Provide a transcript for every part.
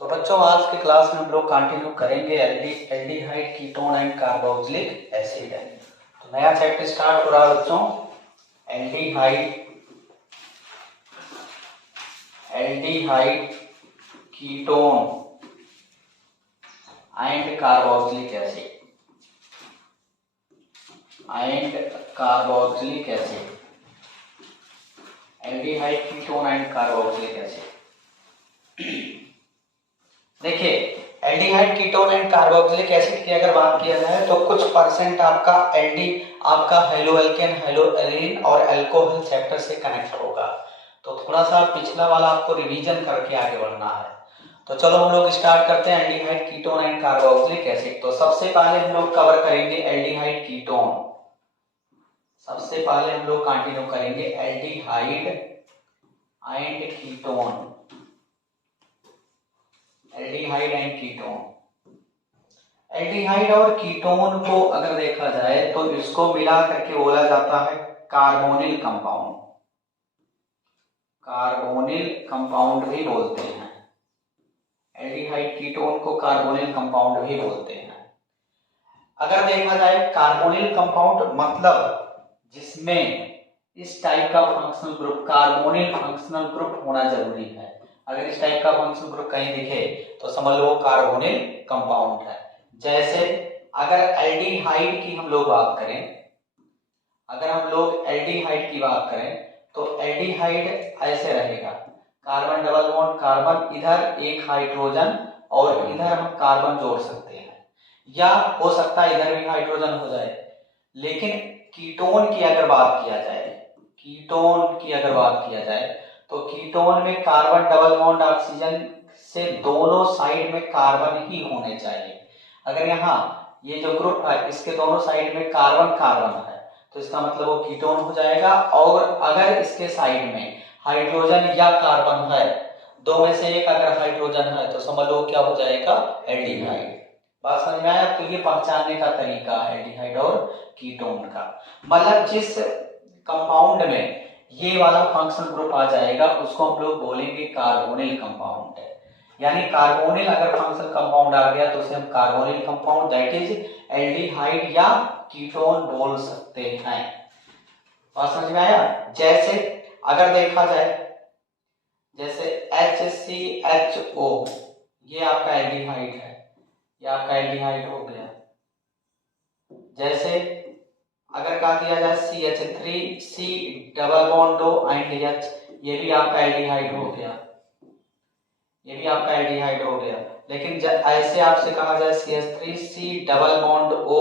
तो बच्चों आज की क्लास में हम लोग कंटिन्यू करेंगे aldehyde ketone and carboxylic acid. तो नया चैप्टर स्टार्ट हो रहा है बच्चों। Aldehyde aldehyde ketone and carboxylic acid aldehyde ketone and carboxylic acid. देखिए, aldehyde ketone and carboxylic acid की अगर बात किया जाए तो कुछ परसेंट आपका हेलो एल्केन, हेलो एलीन और अल्कोहल चैप्टर से कनेक्ट होगा। तो थोड़ा सा पिछला वाला आपको रिवीजन करके आगे बढ़ना है। तो चलो हम लोग स्टार्ट करते हैं aldehyde ketone and carboxylic acid. तो सबसे पहले हम लोग कवर करेंगे एल्डिहाइड कीटोन। सबसे पहले हम लोग कंटिन्यू करेंगे aldehyde and ketone. Aldehyde and ketone. Aldehyde और कीटोन को अगर देखा जाए तो इसको मिला करके बोला जाता है कार्बोनिल कंपाउंड। कार्बोनिल कंपाउंड भी बोलते हैं। एल्डिहाइड कीटोन को कार्बोनिल कंपाउंड भी बोलते हैं। अगर देखा जाए कार्बोनिल कंपाउंड मतलब जिसमें इस टाइप का functional group, carbonyl functional group होना जरूरी है। अगर इस टाइप का फंक्शनल ग्रुप कहीं दिखे तो समझ लो कार्बोनिल कंपाउंड है। जैसे अगर एल्डिहाइड की हम लोग बात करें, तो एल्डिहाइड ऐसे रहेगा, कार्बन डबल बॉन्ड कार्बन, इधर एक हाइड्रोजन और इधर हम कार्बन जोड़ सकते हैं, या हो सकता है इधर भी हाइड्रोजन हो जाए। लेकिन कीटोन की अगर बात किया जाए तो कीटोन में कार्बन डबल बॉन्ड ऑक्सीजन से दोनों साइड में कार्बन ही होने चाहिए। अगर यहाँ ये जो ग्रुप है इसके दोनों साइड में कार्बन कार्बन है तो इसका मतलब वो कीटोन हो जाएगा। और अगर इसके साइड में हाइड्रोजन या कार्बन है, दो में से एक अगर हाइड्रोजन है तो समझ लो क्या हो जाएगा, एल्डिहाइड। बात समझ में आया? तो ये पहचानने का तरीका है एल्डिहाइड और कीटोन का। मतलब जिस कंपाउंड में ये वाला फंक्शनल ग्रुप आ जाएगा उसको हम लोग बोलेंगे कार्बोनिल कंपाउंड है। यानी कार्बोनिल अगर फंक्शनल कंपाउंड आ गया तो उसे हम carbonyl compound that is aldehyde या कीटोन बोल सकते हैं। बात समझ में आया? जैसे अगर देखा जाए जैसे HCHO, ये आपका एल्डिहाइड है, ये आपका एल्डिहाइड हो गया। जैसे अगर कहा दिया जाए CH3C double bond O and H, ये भी आपका एल्डिहाइड हो गया, लेकिन ऐसे आपसे कहा जाए CH3C double bond O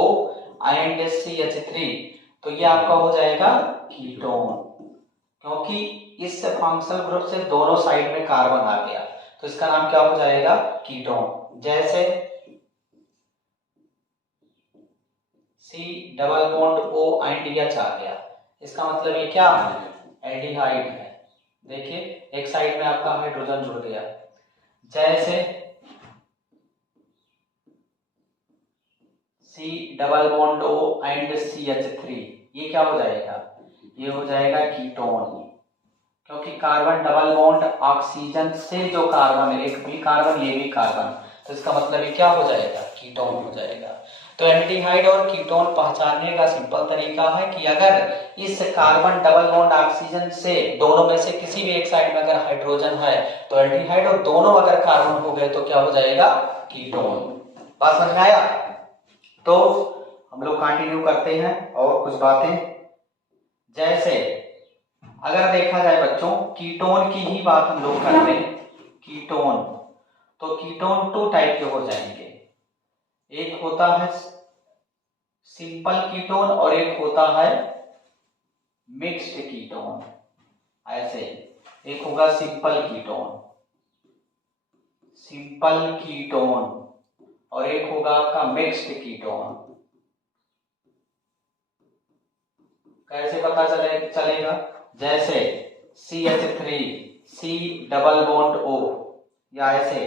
and CH3 तो ये आपका हो जाएगा कीटोन, क्योंकि इस फंक्शनल ग्रुप से दोनों साइड में कार्बन आ गया तो इसका नाम क्या हो जाएगा, कीटोन। जैसे C double bond O and H आ गया, इसका मतलब ये क्या है, एल्डिहाइड है। देखिए एक साइड में आपका हाइड्रोजन जुड़ गया। जैसे C double bond O and CH3, ये क्या हो जाएगा, ये हो जाएगा कीटोन, क्योंकि कार्बन डबल बॉन्ड ऑक्सीजन से जो कार्बन है, एक भी कार्बन ये भी कार्बन, तो इसका मतलब ये क्या हो जाएगा, कीटोन हो जाएगा। तो एल्डिहाइड और कीटोन पहचानने का सिंपल तरीका है कि अगर इस कार्बन डबल बॉन्ड ऑक्सीजन से दोनों में से किसी भी एक साइड में अगर हाइड्रोजन है तो एल्डिहाइड, और दोनों अगर कार्बन हो गए तो क्या हो जाएगा, कीटोन। बात समझ में आया? तो हम लोग कंटिन्यू करते हैं और कुछ बातें। जैसे अगर देखा जाए बच्चों, कीटोन की ही बात हम लोग कर रहे हैं, कीटोन, तो कीटोन 2 टाइप के हो जाएंगे। एक होता है सिंपल कीटोन और एक होता है मिक्स्ड कीटोन। ऐसे एक होगा सिंपल कीटोन और एक होगा आपका मिक्स्ड कीटोन। कैसे पता चलेगा? जैसे CH3C डबल बॉन्ड O, या ऐसे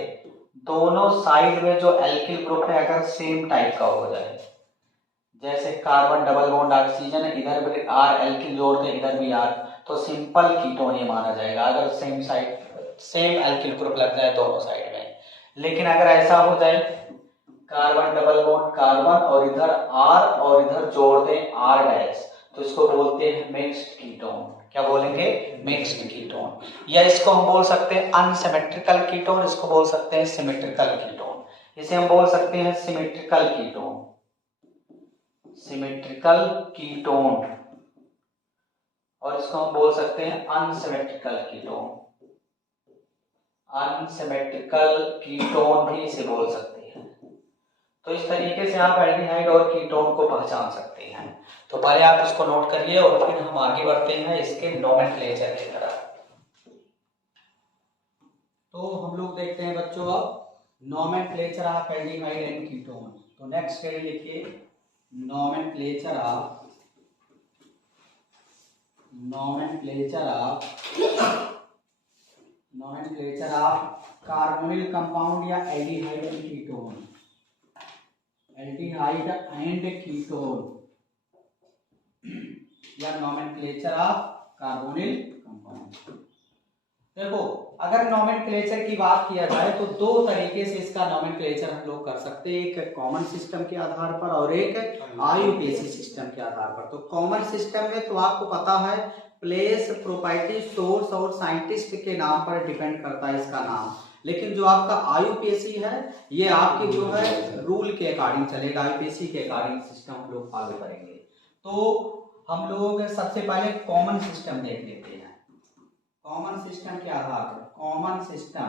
दोनों साइड में जो एल्किल ग्रुप है अगर सेम टाइप का हो जाए, जैसे कार्बन डबल बॉन्ड ऑक्सीजन है, इधर भी R एल्किल जोड़ते इधर भी R, तो सिंपल कीटोन ये माना जाएगा अगर सेम एल्किल ग्रुप लग जाए दोनों साइड में। लेकिन अगर ऐसा हो जाए कार्बन डबल बॉन्ड कार्बन और इधर R और इधर जोड़ दें R', तो इसको बोलते हैं मिक्स्ड कीटोन। क्या बोलेंगे? Mixed ketone. या इसको हम बोल सकते हैं अनसिमेट्रिकल कीटोन, इसको बोल सकते हैं सिमेट्रिकल कीटोन। इसे हम बोल सकते हैं सिमेट्रिकल कीटोन, सिमेट्रिकल कीटोन, और इसको हम बोल सकते हैं अनसिमेट्रिकल कीटोन, अनसिमेट्रिकल कीटोन भी इसे बोल सकते हैं। तो इस तरीके से आप एल्डिहाइड और कीटोन को पहचान सकते हैं। तो पहले आप इसको नोट करिए और फिर हम आगे बढ़ते हैं इसके नोमेनक्लेचर की तरफ। तो हम लोग देखते हैं बच्चों अब nomenclature of aldehyde and ketone. तो नेक्स्ट हेड लिखिए नोमेनक्लेचर ऑफ कार्बोनिल कंपाउंड या aldehyde and ketone, aldehyde and ketone या नोमेनक्लेचर ऑफ कार्बोनिल कंपाउंड। देखो अगर नोमेनक्लेचर की बात किया जाए तो दो तरीके से इसका नोमेनक्लेचर हम लोग कर सकते हैं, एक कॉमन सिस्टम के आधार पर और एक आईयूपीएसी सिस्टम के आधार पर। तो कॉमन सिस्टम में तो आपको पता है प्लेस, प्रॉपर्टी, सोर्स और साइंटिस्ट के नाम पर डिपेंड करता है इसका नाम। लेकिन जो आपका आईयूपीएसी है ये आपके जो है रूल के अकॉर्डिंग चलेगा, आईयूपीएसी के अकॉर्डिंग सिस्टम हम लोग फॉलो करेंगे। तो हम लोग सबसे पहले कॉमन सिस्टम देख लेते हैं। कॉमन सिस्टम के आधार पर common system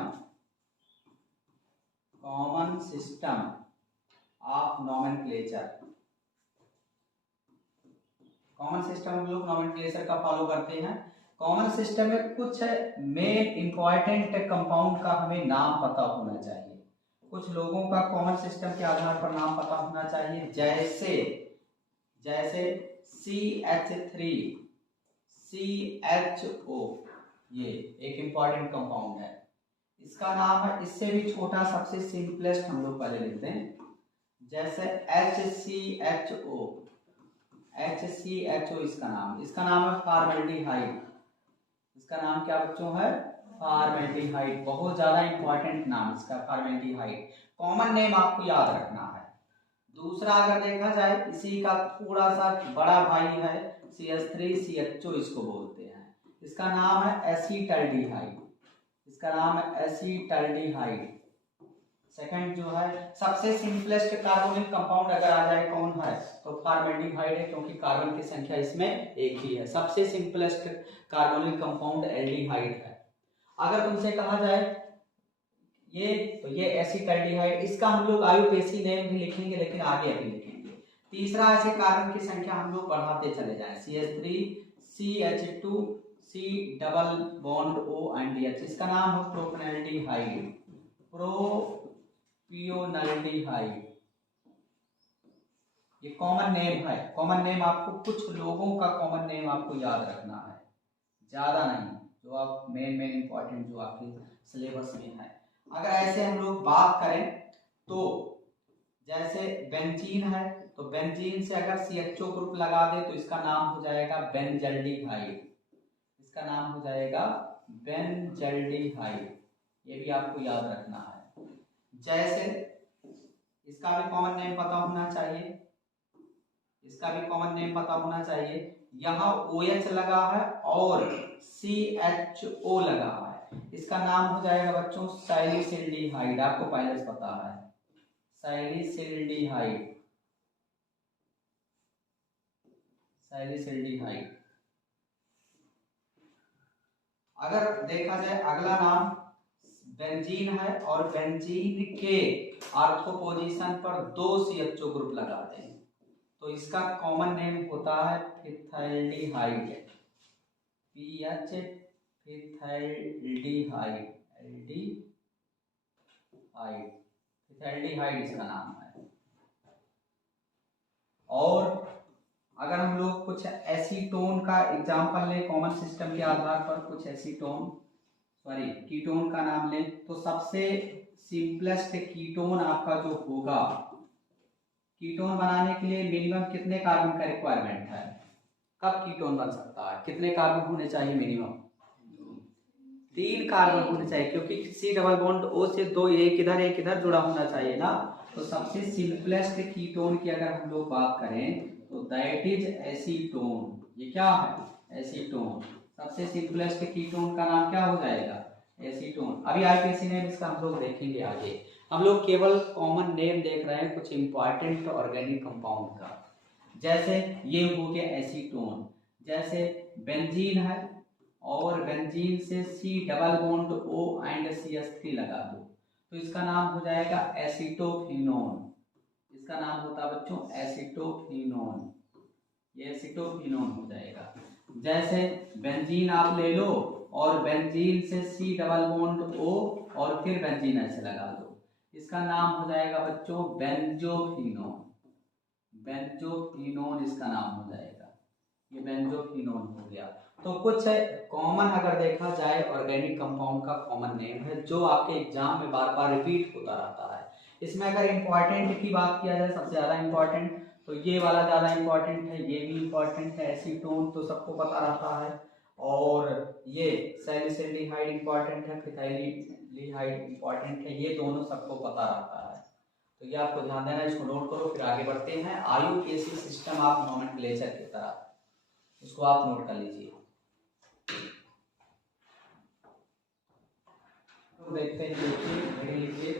of nomenclature, common system हम लोग नोमेनक्लेचर का फॉलो करते हैं। कॉमन सिस्टम में कुछ मेन इंपॉर्टेंट कंपाउंड का हमें नाम पता होना चाहिए, कुछ लोगों का कॉमन सिस्टम के आधार पर नाम पता होना चाहिए, जैसे CH3 CHO, ये एक इंपॉर्टेंट कंपाउंड है, इसका नाम है। इससे भी छोटा सबसे सिंपलेस्ट हम लोग पहले लिखते हैं, जैसे HCHO इसका नाम है फॉर्मेल्डिहाइड। इसका नाम क्या बच्चों है? फॉर्मेल्डिहाइड। बहुत ज्यादा इंपॉर्टेंट नाम इसका फॉर्मेल्डिहाइड। कॉमन नेम आपको याद रखना है। दूसरा अगर देखा जाए इसी का थोड़ा सा बड़ा भाई है CH3CHO, इसको बोलते हैं, इसका नाम है एसीटल्डिहाइड, इसका नाम है एसीटल्डिहाइड। सेकंड जो है सबसे सिंपलेस्ट कार्बोनिल कंपाउंड अगर आ जाए कौन है तो फॉर्मेल्डिहाइड है, क्योंकि कार्बन की संख्या इसमें एक ही है। सबसे सिंपलेस्ट कार्बोनिल कंपाउंड एल्डिहाइड है। अगर तुमसे कहा जाए ये एसीटल्डिहाइड, इसका हम लोग आईयूपीएसी नेम भी लिखेंगे लेकिन आगे अभी लिखेंगे। तीसरा ऐसे कार्बन की संख्या हम लोग बढ़ाते चले जाएं, CH3 CH2 C double bond ONDH, इसका नाम है प्रोपेनॉल्डिहाइड, प्रोपियोनल्डिहाइड। ये कॉमन नेम है। कॉमन नेम आपको कुछ लोगों का कॉमन नेम आपको याद रखना है, ज्यादा नहीं, जो आप मेन इंपॉर्टेंट जो आपके सिलेबस में है। अगर ऐसे हम लोग बात करें तो जैसे बेंजीन है, तो बेंजीन से अगर CHO ग्रुप लगा दे तो इसका नाम हो जाएगा बेंजल्डिहाइड, इसका नाम हो जाएगा बेंजल्डिहाइड। ये भी आपको याद रखना है। जैसे इसका भी कॉमन नेम पता होना चाहिए, इसका भी कॉमन नेम पता होना चाहिए। यहाँ OH लगा है और CHO लगा है, इसका नाम हो जाएगा बच्चों सैलिसिल्डिहाइड। आपको पहले से पता है सैलिसिल्डिहाइड, सैलिसिल्डिहाइड। अगर देखा जाए अगला नाम बेंजीन है और बेंजीन के ऑर्थो पोजीशन पर 2 CHO ग्रुप लगाते हैं तो इसका कॉमन नेम होता है फिथाइल्डिहाइड, PH फिथाइल्डिहाइड, फिथाइल्डिहाइड इसका नाम है। और अगर हम लोग कुछ एसीटोन का एग्जांपल लें कॉमन सिस्टम के आधार पर, कुछ कीटोन का नाम लें तो सबसे सिंपलेस्ट कीटोन आपका जो होगा, कीटोन बनाने के लिए मिनिमम कितने कार्बन का रिक्वायरमेंट है? कब कीटोन बन सकता है? कितने कार्बन होने चाहिए मिनिमम? 3 कार्बन होने चाहिए, क्योंकि सी डबल बॉन्ड ओ से 2 एक इधर जुड़ा होना चाहिए ना। तो सबसे सिंपलेस्ट कीटोन की अगर हम लोग बात करें तो दैट इज एसीटोन। ये क्या है? एसीटोन। सबसे सिंपलेस्ट कीटोन का नाम क्या हो जाएगा? एसीटोन। अभी आईपीसी नेम इसका हम लोग देखेंगे आगे। हम लोग केवल कॉमन नेम देख रहे हैं कुछ इंपॉर्टेंट ऑर्गेनिक कंपाउंड का। जैसे ये हो गया एसीटोन, जैसे बेंजीन है और बेंजीन से C double bond O and CH3 लगा दो तो इसका नाम हो जाएगा एसीटोफिनोन। इसका नाम होता है बच्चों एसीटोफिनोन। ये एसीटोफिनोन हो जाएगा। जैसे बेंजीन आप ले लो और बेंजीन से सी डबल बॉन्ड ओ और फिर बेंजीन ऐसे लगा दो, इसका नाम हो जाएगा बच्चों बेंजोफिनोन। बेंजोफिनोन इसका नाम हो जाएगा। ये बेंजोफिनोन हो गया। तो कुछ कॉमन अगर देखा जाए ऑर्गेनिक कंपाउंड का कॉमन नेम है जो आपके एग्जाम में बार बार रिपीट होता रहता है। इसमें अगर इम्पॉर्टेंट की बात किया जाए सबसे ज्यादा इम्पॉर्टेंट तो ये वाला ज्यादा इम्पॉर्टेंट है, ये भी इम्पॉर्टेंट है। एसीटोन तो सबको पता रहता है, और ये सैलिसिलडिहाइड इम्पॉर्टेंट है, फिथाइलिडिहाइड इम्पॉर्टेंट है, ये दोनों सबको पता रहता है। तो ये आपको ध्यान देना, इसको नोट करो। फिर आगे बढ़ते हैं। IUPAC सिस्टम ऑफ नोमेनक्लेचर की तरह, इसको आप नोट कर लीजिए। तो देखते हैं, देखिए लीजिए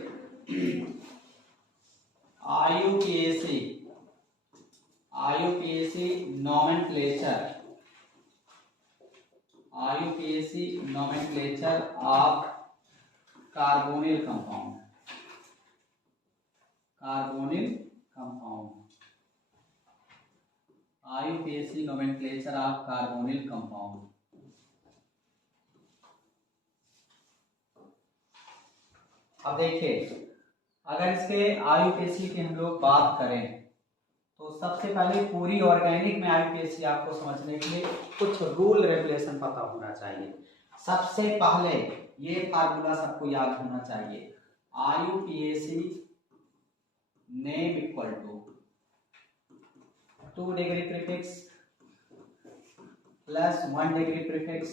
IUPAC nomenclature of carbonyl compound. IUPAC nomenclature of carbonyl compound. अब देखिए, अगर इसके IUPAC की हम लोग बात करें तो सबसे पहले पूरी ऑर्गेनिक में IUPAC आपको समझने के लिए कुछ रूल रेगुलेशन पता होना चाहिए। सबसे पहले ये फार्मूला सबको याद होना चाहिए। IUPAC name equal to 2 degree prefix plus 1 degree prefix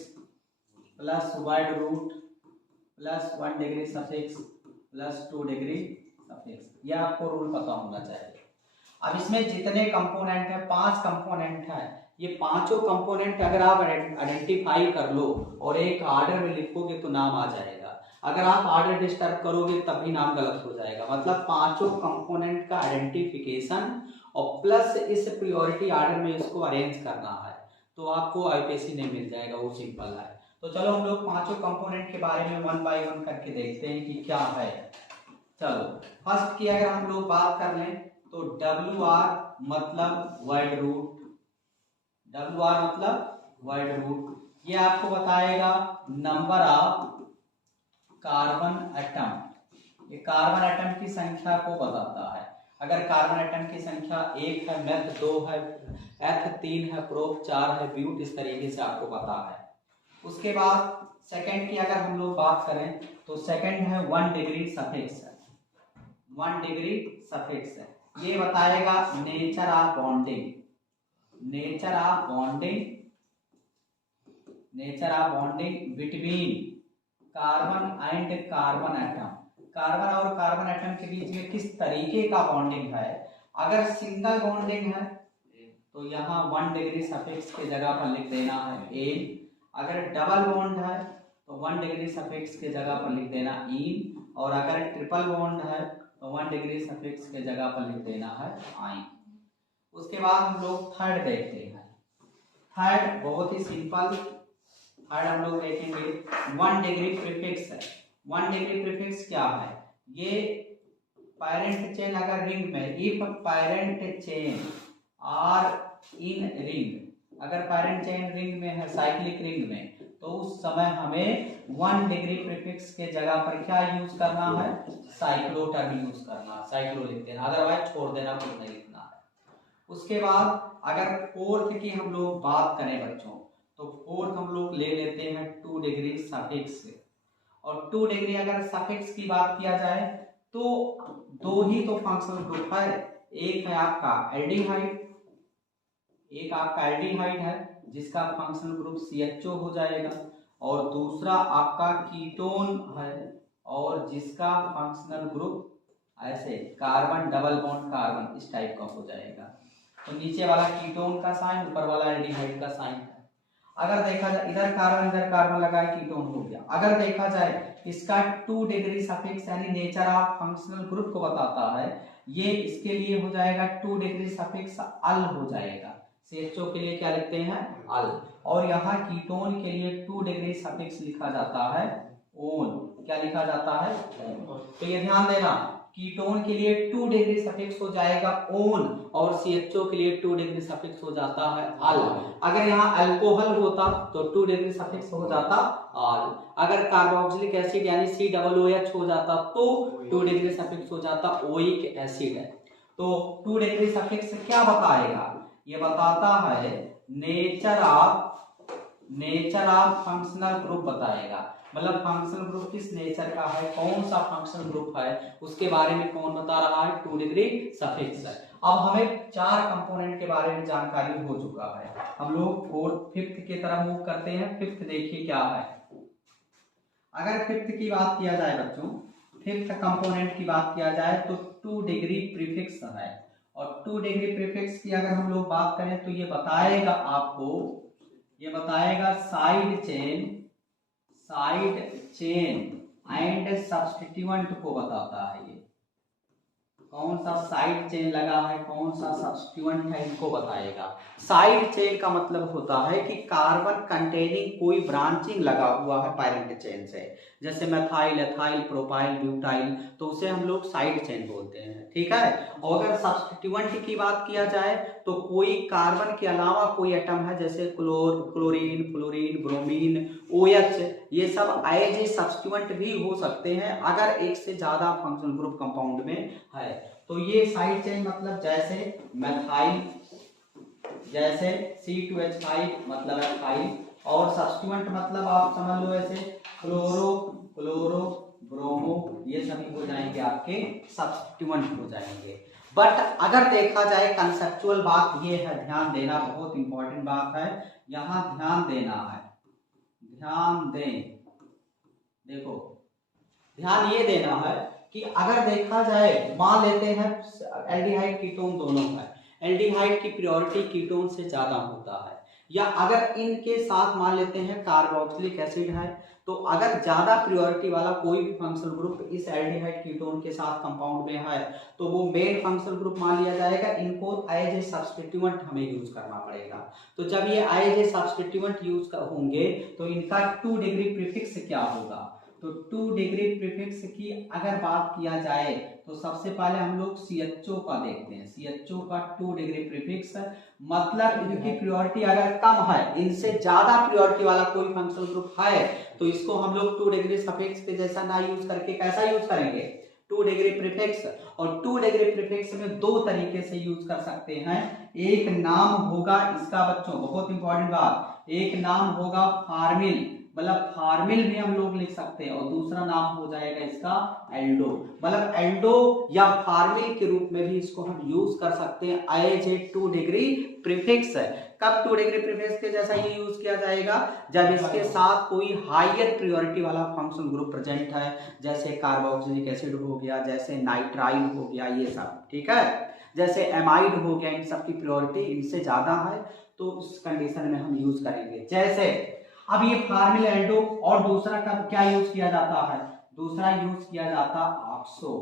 plus word root plus 1 degree suffix plus 2 degree suffix. यह आपको रूल पता होना चाहिए। अब इसमें जितने कंपोनेंट है, 5 कंपोनेंट है, ये पांचों कंपोनेंट अगर आप आइडेंटिफाई कर लो और एक ऑर्डर में लिखोगे तो नाम आ जाएगा। अगर आप ऑर्डर डिस्टर्ब करोगे तब भी नाम गलत हो जाएगा। मतलब पांचों कंपोनेंट का आइडेंटिफिकेशन और प्लस इस प्रायोरिटी ऑर्डर में इसको अरेंज करना है तो आपको IUPAC नेम मिल जाएगा। वो सिंपल है। तो चलो हम लोग पांचों कंपोनेंट के बारे में 1 बाय 1 करके देखते हैं कि क्या है। चलो फर्स्ट की अगर हम लोग बात कर लें तो WR मतलब वर्ड रूट। WR मतलब वर्ड रूट। ये आपको बताएगा नंबर ऑफ कार्बन एटम। ये कार्बन एटम की संख्या को बताता है। अगर कार्बन एटम की संख्या 1 है, मेथ 2 है, एथ 3 है, प्रोप 4 है, ब्यूट इस तरीके से आपको पता है। उसके बाद सेकंड की अगर हम लोग बात करें तो सेकंड है 1 डिग्री सफिक्स है। 1 डिग्री सफिक्स है। ये बताएगा nature of bonding. Nature of bonding between carbon and carbon atom. Carbon और कार्बन एटम के बीच में किस तरीके का बॉन्डिंग है। अगर सिंगल बॉन्डिंग है तो यहाँ 1 डिग्री सफिक्स के जगह पर लिख देना है एन। अगर डबल बॉन्ड है तो 1 डिग्री सफिक्स के जगह पर लिख देना इन। और अगर ट्रिपल बॉन्ड है तो 1 डिग्री सफिक्स के जगह पर लिख देना है आइन। उसके बाद हम लोग थर्ड देखते हैं। थर्ड बहुत ही सिंपल। थर्ड हम लोग देखेंगे 1 डिग्री प्रीफिक्स है। 1 डिग्री प्रीफिक्स क्या है? ये पैरेंट चेन अगर रिंग में, if parent chain are in ring, अगर पैरेंट चेन रिंग में है, साइक्लिक रिंग में, तो उस समय हमें 1 डिग्री प्रीफिक्स के जगह पर क्या यूज करना है? साइक्लोटर्म यूज करना, साइक्लो लिख देना, अदरवाइज छोड़ देना, कुछ नहीं लिखना है। उसके बाद अगर फोर्थ की हम लोग बात करें बच्चों तो फोर्थ हम लोग ले लेते हैं 2 डिग्री सफिक्स। और 2 डिग्री अगर सफिक्स की बात किया जाए तो दो ही तो फंक्शनल ग्रुप है। एक है आपका एल्डिहाइड, एक आपका एल्डिहाइड है जिसका फंक्शनल ग्रुप CHO हो जाएगा, और दूसरा आपका कीटोन है और जिसका फंक्शनल ग्रुप ऐसे कार्बन डबल बॉन्ड कार्बन इस टाइप का हो जाएगा। तो नीचे वाला कीटोन का साइन, ऊपर वाला एल्डिहाइड का साइन है। अगर देखा जाए इधर कार्बन लगाए कीटोन हो गया। अगर देखा जाए इसका 2 डिग्री सफिक्स यानी नेचर ऑफ फंक्शनल ग्रुप को बताता है, ये इसके लिए हो जाएगा 2 डिग्री सफिक्स अल हो जाएगा। CHO के लिए क्या लिखते हैं, अल। और यहाँ कीटोन के लिए 2 डिग्री सफिक्स लिखा जाता है ओन। क्या लिखा जाता है, ओन। तो ये ध्यान देना, कीटोन के लिए 2 डिग्री सफिक्स हो जाएगा ओन और CHO के लिए 2 डिग्री सफिक्स हो जाता है अल। अगर यहाँ अल्कोहल होता तो 2 डिग्री सफिक्स हो जाता अल। अगर कार्बोक्सिलिक एसिड यानी COOH हो जाता तो 2 डिग्री सफिक्स हो जाता ओइक एसिड है। तो 2 डिग्री सफिक्स क्या बताएगा, ये बताता है नेचर ऑफ फंक्शनल ग्रुप बताएगा। मतलब फंक्शनल ग्रुप किस नेचर का है, कौन सा फंक्शनल ग्रुप है, उसके बारे में कौन बता रहा है, 2 डिग्री सफिक्स है। अब हमें 4 कंपोनेंट के बारे में जानकारी हो चुका है। हम लोग 4th 5th की तरफ मूव करते हैं। 5th देखिए क्या है। अगर 5th की बात किया जाए बच्चों, 5th कंपोनेंट की बात किया जाए तो 2 डिग्री प्रीफिक्स है। और 2 डिग्री प्रीफिक्स की अगर हम लोग बात करें तो ये बताएगा आपको, ये बताएगा साइड चेन एंड सब्स्टिट्यूएंट को बताता है। ये कौन सा साइड चेन लगा है, कौन सा सब्स्टिट्यूएंट है, इनको बताएगा। साइड चेन का मतलब होता है कि कार्बन कंटेनिंग कोई ब्रांचिंग लगा हुआ है पैरेंट चेन से, जैसे मेथाइल, एथाइल, प्रोपाइल, ब्यूटाइल, तो उसे हम लोग साइड चेन बोलते हैं, ठीक है। और अगर सब्स्टिट्यूएंट की बात किया जाए तो कोई कार्बन के अलावा कोई एटम है, जैसे क्लोरीन, फ्लोरीन, ब्रोमीन, OH, ये सब एज ए सब्स्टिट्यूएंट भी हो सकते हैं अगर एक से ज्यादा फंक्शनल ग्रुप कंपाउंड में है। तो ये साइड चेन मतलब जैसे मेथाइल, जैसे C2H5 मतलब एथाइल, और सब्स्टिट्यूएंट मतलब आप समझ लो ऐसे क्लोरो, ब्रोमो, ये सभी हो जाएंगे आपके सब्स्टिट्यूएंट हो जाएंगे। बट अगर देखा जाए कंसेप्चुअल बात ये है, ध्यान देना, बहुत इंपॉर्टेंट बात है, यहां ध्यान देना है, ध्यान दें। देखो ध्यान ये देना है कि अगर देखा जाए, मान लेते हैं एल्डिहाइड कीटोन दोनों है, एल्डिहाइड की प्रायोरिटी कीटोन से ज्यादा होता है, या अगर इनके साथ मान लेते हैं कार्बोक्सिलिक एसिड है, तो अगर ज्यादा प्रायोरिटी वाला कोई भी फंक्शनल ग्रुप इस एल्डिहाइड कीटोन के साथ कंपाउंड में है तो वो मेन फंक्शनल ग्रुप मान लिया जाएगा। इनको एज ए सब्स्टिट्यूएंट हमें यूज करना पड़ेगा। तो जब ये एज ए सब्स्टिट्यूएंट यूज होंगे तो इनका 2 डिग्री प्रीफिक्स क्या होगा। तो 2 डिग्री प्रीफिक्स की अगर बात किया जाए तो सबसे पहले हम लोग CHO का देखते हैं। CHO का 2 डिग्री प्रीफिक्स मतलब इनकी प्रायोरिटी अगर कम है, इनसे ज्यादा प्रायोरिटी वाला कोई फंक्शनल ग्रुप है तो इसको हम लोग 2 डिग्री सफिक्स के जैसा ना यूज करके कैसा यूज करेंगे, 2 डिग्री प्रीफिक्स। और 2 डिग्री प्रीफिक्स में 2 तरीके से यूज कर सकते हैं। एक नाम होगा इसका बच्चों, बहुत इंपॉर्टेंट बात, एक नाम होगा फार्मिल, मतलब फार्मिल भी हम लोग लिख सकते हैं, और दूसरा नाम हो जाएगा इसका एल्डो, मतलब एल्डो या फार्मिल के रूप में भी इसको हम यूज कर सकते हैं एज ए 2 डिग्री प्रीफिक्स। कब 2 डिग्री प्रीफिक्स के जैसा ये यूज किया जाएगा, जब इसके साथ कोई हायर प्रायोरिटी वाला फंक्शनल ग्रुप प्रेजेंट है, जैसे कार्बोक्सिलिक एसिड हो गया, जैसे नाइट्राइल हो गया, ये सब, ठीक है, जैसे एमाइड हो गया, इन सब की प्रायोरिटी इनसे ज्यादा है, तो उस कंडीशन में हम यूज करेंगे। जैसे अब ये फार्मिल एल्डो, और दूसरा का क्या यूज किया जाता है, दूसरा यूज किया जाता ऑक्सो,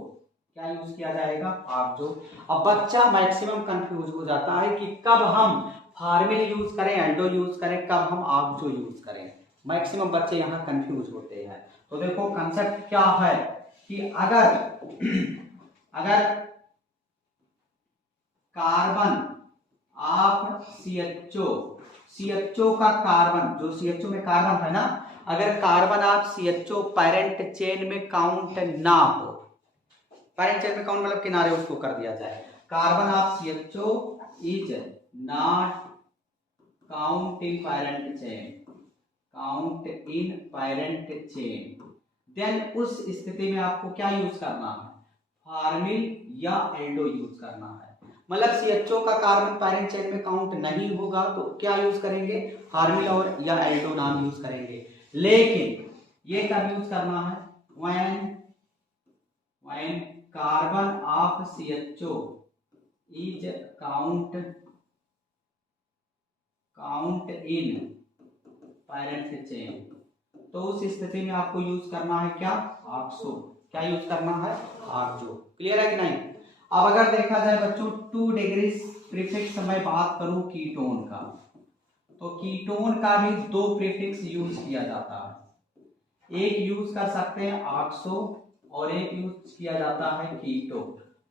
क्या यूज किया जाएगा, ऑक्सो। अब बच्चा मैक्सिमम कंफ्यूज हो जाता है कि कब हम फार्मिल यूज करें, एल्डो यूज करें, कब हम ऑक्सो यूज करें, मैक्सिमम बच्चे यहाँ कंफ्यूज होते हैं। तो देखो कंसेप्ट क्या है कि अगर कार्बन ऑफ CHO का कार्बन, जो CHO में कार्बन है ना, अगर carbon of CHO parent chain में काउंट ना हो, पेरेंट चेन में काउंट मतलब किनारे उसको कर दिया जाए, carbon of CHO is not count in parent chain, then उस स्थिति में आपको क्या यूज करना है, फार्मिल या एल्डो यूज करना है। मतलब CHO का कार्बन पैरेंट चेन में काउंट नहीं होगा तो क्या यूज करेंगे, फार्मिल और या एल्डो नाम यूज करेंगे। लेकिन ये कब यूज करना है, when carbon of CHO is count in parent chain, तो उस स्थिति में आपको यूज करना है क्या, ऑक्सो। क्या यूज करना है, ऑक्सो। क्लियर है कि नहीं। अब अगर देखा जाए बच्चों 2 डिग्री प्रीफिक्स मैं बात करूं कीटोन का, तो कीटोन का भी 2 प्रीफिक्स यूज किया जाता है। एक यूज कर सकते हैं ऑक्सो और एक यूज किया जाता है कीटो।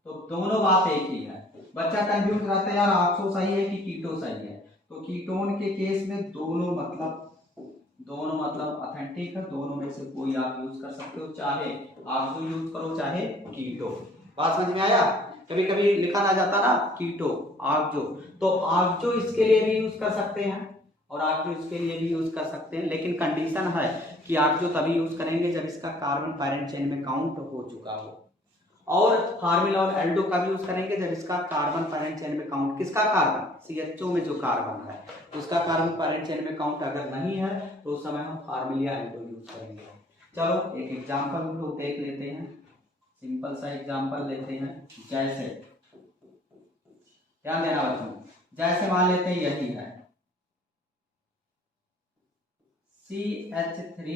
तो दोनों बात एक ही है। बच्चा कंफ्यूज रहता है यार ऑक्सो सही है कि कीटो सही है। तो कीटोन के केस में दोनों मतलब ऑथेंटिक है, दोनों में से कोई आप यूज कर सकते हो, चाहे ऑक्सो यूज करो चाहे कीटो। बात समझ में आया। कभी कभी लिखा ना जाता ना कीटो ऑक्सो, तो ऑक्सो इसके लिए भी यूज कर सकते हैं और ऑक्सो इसके लिए भी यूज कर सकते हैं, लेकिन कंडीशन है कि ऑक्सो तभी यूज करेंगे जब इसका कार्बन पैरेंट चेन में काउंट हो चुका हो, और फार्मिल और एल्डो का भी यूज करेंगे जब इसका कार्बन पैरेंट चेन में काउंट, किसका कार्बन, सीएचओ में जो कार्बन है उसका कार्बन पैरेंट चेन में काउंट अगर नहीं है तो उस समय हम फार्मिल या एल्डो यूज करेंगे। चलो एक एग्जांपल हम लोग देख लेते हैं, सिंपल सा एग्जांपल लेते हैं। जैसे ध्यान देना बच्चों, जैसे मान लेते हैं यही है CH3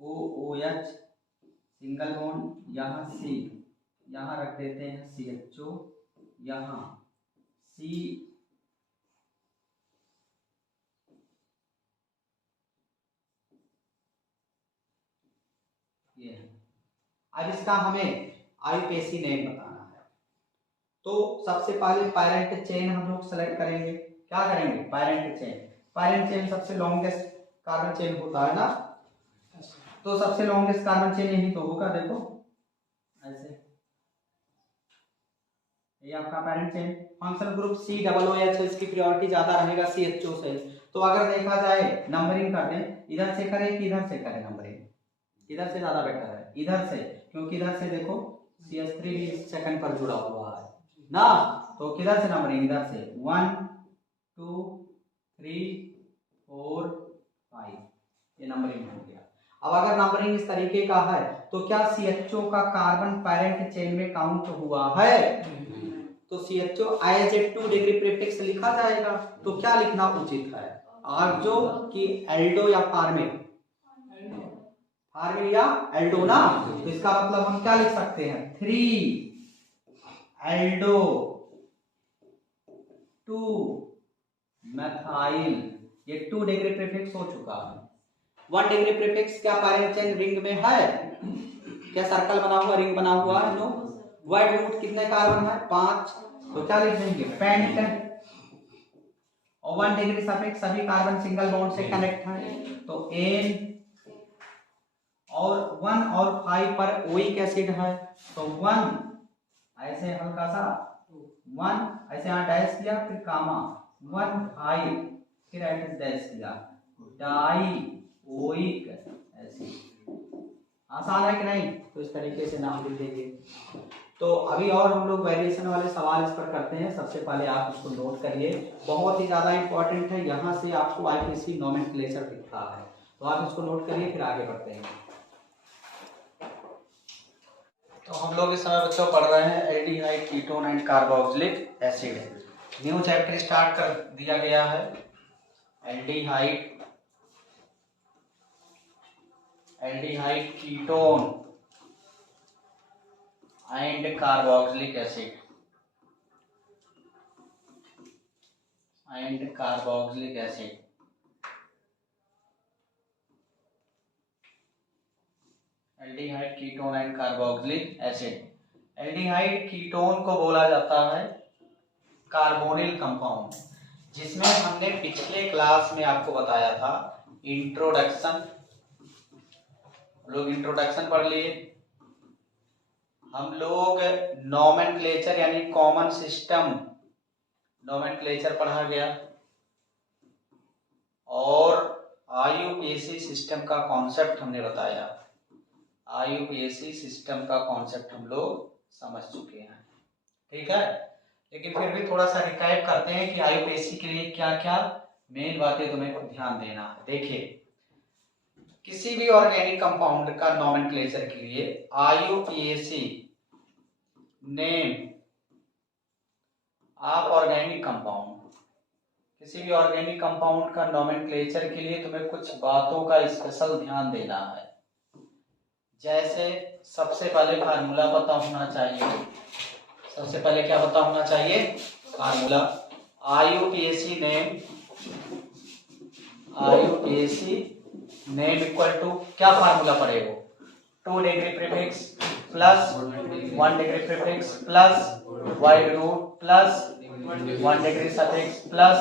COOH सिंगल बॉन्ड, यहाँ C, यहाँ रख देते हैं CHO, यहाँ C, ये है। अब इसका हमें आईयूपीएसी नेम बताना है, तो सबसे पहले पैरेंट चेन हम लोग सेलेक्ट करेंगे। क्या करेंगे, पैरेंट चेन। पैरेंट चेन सबसे लॉन्गेस्ट कार्बन चेन होता है ना, तो सबसे लॉन्गेस्ट कार्बन चेन यही तो होगा। देखो ऐसे, ये आपका parent chain. Functional group COOH, इसकी प्रायोरिटी ज्यादा रहेगा CHO से। तो अगर देखा जाए नंबरिंग कर दें, इधर से करें कि इधर से करें नंबरिंग, इधर से ज्यादा बेटर है, इधर से, क्योंकि इधर से देखो CH3 भी सेकंड पर जुड़ा हुआ है ना, तो किधर से नंबरिंग, इधर से 1 2 3 4 5, ये नंबरिंग हो गया। अब अगर नंबरिंग इस तरीके का है तो क्या CHO का कार्बन पैरेंट चेन में काउंट हुआ है, तो CHO as a 2 degree prefix लिखा जाएगा। तो क्या लिखना उचित है, ऑक्सो की एल्डो या फार्मिल, फार्मिल या एल्डो ना, तो इसका मतलब हम क्या लिख सकते हैं 3 एल्डो 2 मेथाइल, ये 2 डिग्री प्रीफिक्स हो चुका है। 1 डिग्री प्रीफिक्स क्या पैरेंट चेन रिंग में है, क्या सर्कल बना हुआ, रिंग बना हुआ है, नो। वाइड रूट कितने कार्बन है, 5, तो क्या लिख देंगे पेंट। और 1 डिग्री सफिक्स सभी कार्बन सिंगल बॉन्ड से कनेक्ट है, तो एन, और 1 और 5 पर ओइक एसिड है, तो 1 ऐसे हल्का सा 1 ऐसे यहाँ डैश किया, फिर कामा 1 5, फिर ऐसे डैश किया, डाई ओइक एसिड। आसान है कि नहीं, तो इस तरीके से नाम लिख देंगे। तो अभी और हम लोग वेरिएशन वाले सवाल इस पर करते हैं। सबसे पहले आप इसको नोट करिए, बहुत ही ज्यादा इंपॉर्टेंट है, यहाँ से आपको आईपीसी नोमेनक्लेचर दिखता है, तो आप इसको नोट करिए, फिर आगे बढ़ते हैं। तो हम लोग इस समय बच्चों पढ़ रहे हैं aldehyde, ketone and carboxylic acid. New chapter start कर दिया गया है, aldehyde, ketone and carboxylic acid, aldehyde, ketone and carboxylic acid. Aldehyde ketone को बोला जाता है कार्बोनिल कंपाउंड, जिसमें हमने पिछले क्लास में आपको बताया था इंट्रोडक्शन, लोग इंट्रोडक्शन पढ़ लिए, हम लोग नोमेनक्लेचर यानी कॉमन सिस्टम नोमेनक्लेचर पढ़ा गया, और आईयूपीएसी सिस्टम का कॉन्सेप्ट हमने बताया, आईयूपीएसी सिस्टम का कॉन्सेप्ट हम लोग समझ चुके हैं, ठीक है। लेकिन फिर भी थोड़ा सा रिकाइप करते हैं कि आईयूपीएसी के लिए क्या क्या मेन बातें तुम्हें ध्यान देना है। देखिए, किसी भी ऑर्गेनिक कंपाउंड का नोमेनक्लेचर के लिए IUPAC name of organic compound, किसी भी ऑर्गेनिक कंपाउंड का नोमेनक्लेचर के लिए तुम्हें कुछ बातों का स्पेशल ध्यान देना है। जैसे सबसे पहले फार्मूला पता होना चाहिए। सबसे पहले क्या पता होना चाहिए? Formula. IUPAC name equal to क्या फार्मूला पड़ेगा? 2 degree prefix plus 1 degree prefix plus wide root plus 1 degree suffix plus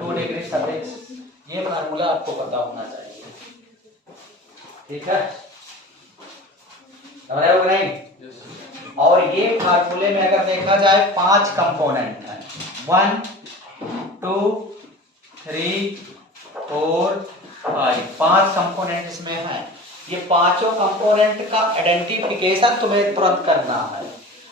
2 degree suffix. ये फार्मूला आपको पता होना चाहिए। ठीक है, नहीं? और ये फार्मूले में अगर देखा जाए 5 कंपोनेंट हैं, 1 2 3 4 5, 5 कंपोनेंट इसमें हैं। ये पांचों कंपोनेंट का आइडेंटिफिकेशन तुम्हें तुरंत करना है,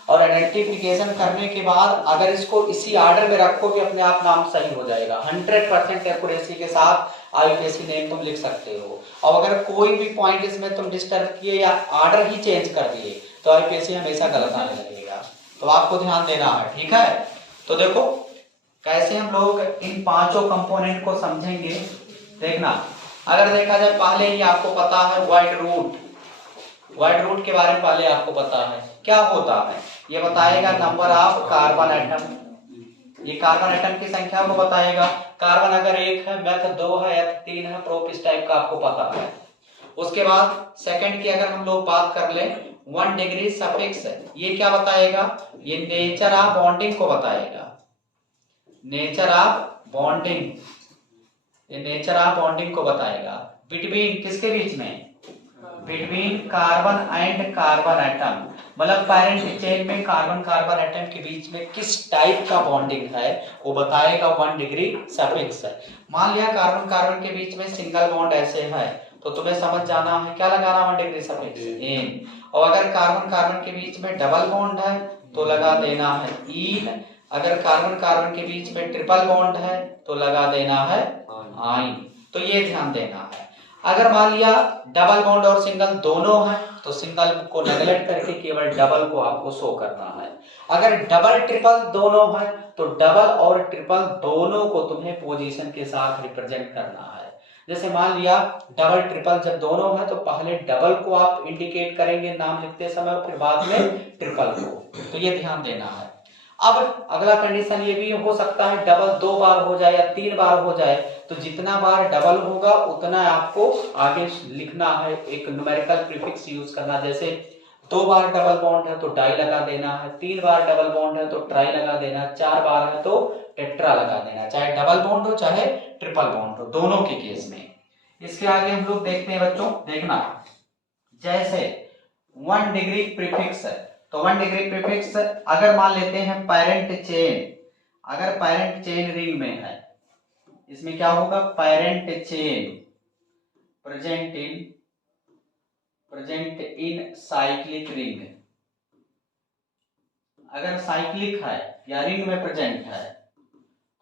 और आइडेंटिफिकेशन करने के बाद अगर इसको इसी ऑर्डर में रखोगे अपने आप नाम सही हो जाएगा। 100% एक्यूरेसी के साथ IUPAC नेम तुम लिख सकते हो। और अगर कोई भी पॉइंट इसमें तुम डिस्टर्ब किए या ऑर्डर ही चेंज कर दिए तो IUPAC हमेशा गलत आने लगेगा, तो आपको ध्यान देना है। ठीक है, तो देखो कैसे हम लोग इन पांचों कंपोनेंट को समझेंगे। देखना, अगर देखा जाए पहले ही आपको पता है वाइड रूट के बारे में पहले आपको पता है क्या होता है। ये बताएगा नंबर ऑफ कार्बन एटम, ये कार्बन एटम की संख्या को बताएगा। कार्बन अगर 1 है, मेथ 2 है या 3 है, प्रोप इस टाइप का आपको पता है। उसके बाद सेकंड की अगर हम लोग बात कर ले, 1 डिग्री सफिक्स, ये क्या बताएगा? ये नेचर ऑफ बॉन्डिंग को बताएगा। नेचर ऑफ बॉन्डिंग, ये नेचर ऑफ बॉन्डिंग को बताएगा। बिटवीन किसके बीच में? Between carbon and carbon atom, मतलब पैरेंट चेन में कार्बन कार्बन एटम के बीच में किस टाइप का बॉन्डिंग है वो बताएगा 1 डिग्री सफिक्स। मान लिया कार्बन कार्बन के बीच में सिंगल बॉन्ड ऐसे है तो तुम्हें समझ जाना है क्या लगाना 1 डिग्री सफिक्स इन, और अगर कार्बन कार्बन के बीच में डबल बॉन्ड है तो लगा देना है इन, अगर कार्बन कार्बन के बीच में ट्रिपल बॉन्ड है तो लगा देना है आइन। तो ये ध्यान देना है। अगर मान लिया डबल बॉन्ड और सिंगल दोनों है तो सिंगल को नेगलेक्ट करके केवल डबल को आपको शो करना है। अगर डबल ट्रिपल दोनों है तो डबल और ट्रिपल दोनों को तुम्हें पोजीशन के साथ रिप्रेजेंट करना है। जैसे मान लिया डबल ट्रिपल जब दोनों है तो पहले डबल को आप इंडिकेट करेंगे नाम लिखते समय, फिर बाद में ट्रिपल को, तो ये ध्यान देना है। अब अगला कंडीशन ये भी हो सकता है डबल 2 बार हो जाए या 3 बार हो जाए, तो जितना बार डबल होगा उतना आपको आगे लिखना है, एक न्यूमेरिकल प्रीफिक्स यूज करना। जैसे 2 बार डबल बॉन्ड है तो डाई लगा देना है, 3 बार डबल बॉन्ड है तो ट्राई लगा देना, 4 बार है तो टेट्रा लगा देना, चाहे डबल बॉन्ड हो चाहे ट्रिपल बॉन्ड हो, दोनों के केस में। इसके आगे हम लोग देखते हैं बच्चों, देखना जैसे 1 डिग्री प्रीफिक्स है तो 1 डिग्री प्रीफिक्स अगर मान लेते हैं पेरेंट चेन, अगर पेरेंट चेन रिंग में है, इसमें क्या होगा? Parent chain present in cyclic ring, अगर साइक्लिक है या रिंग में प्रेजेंट है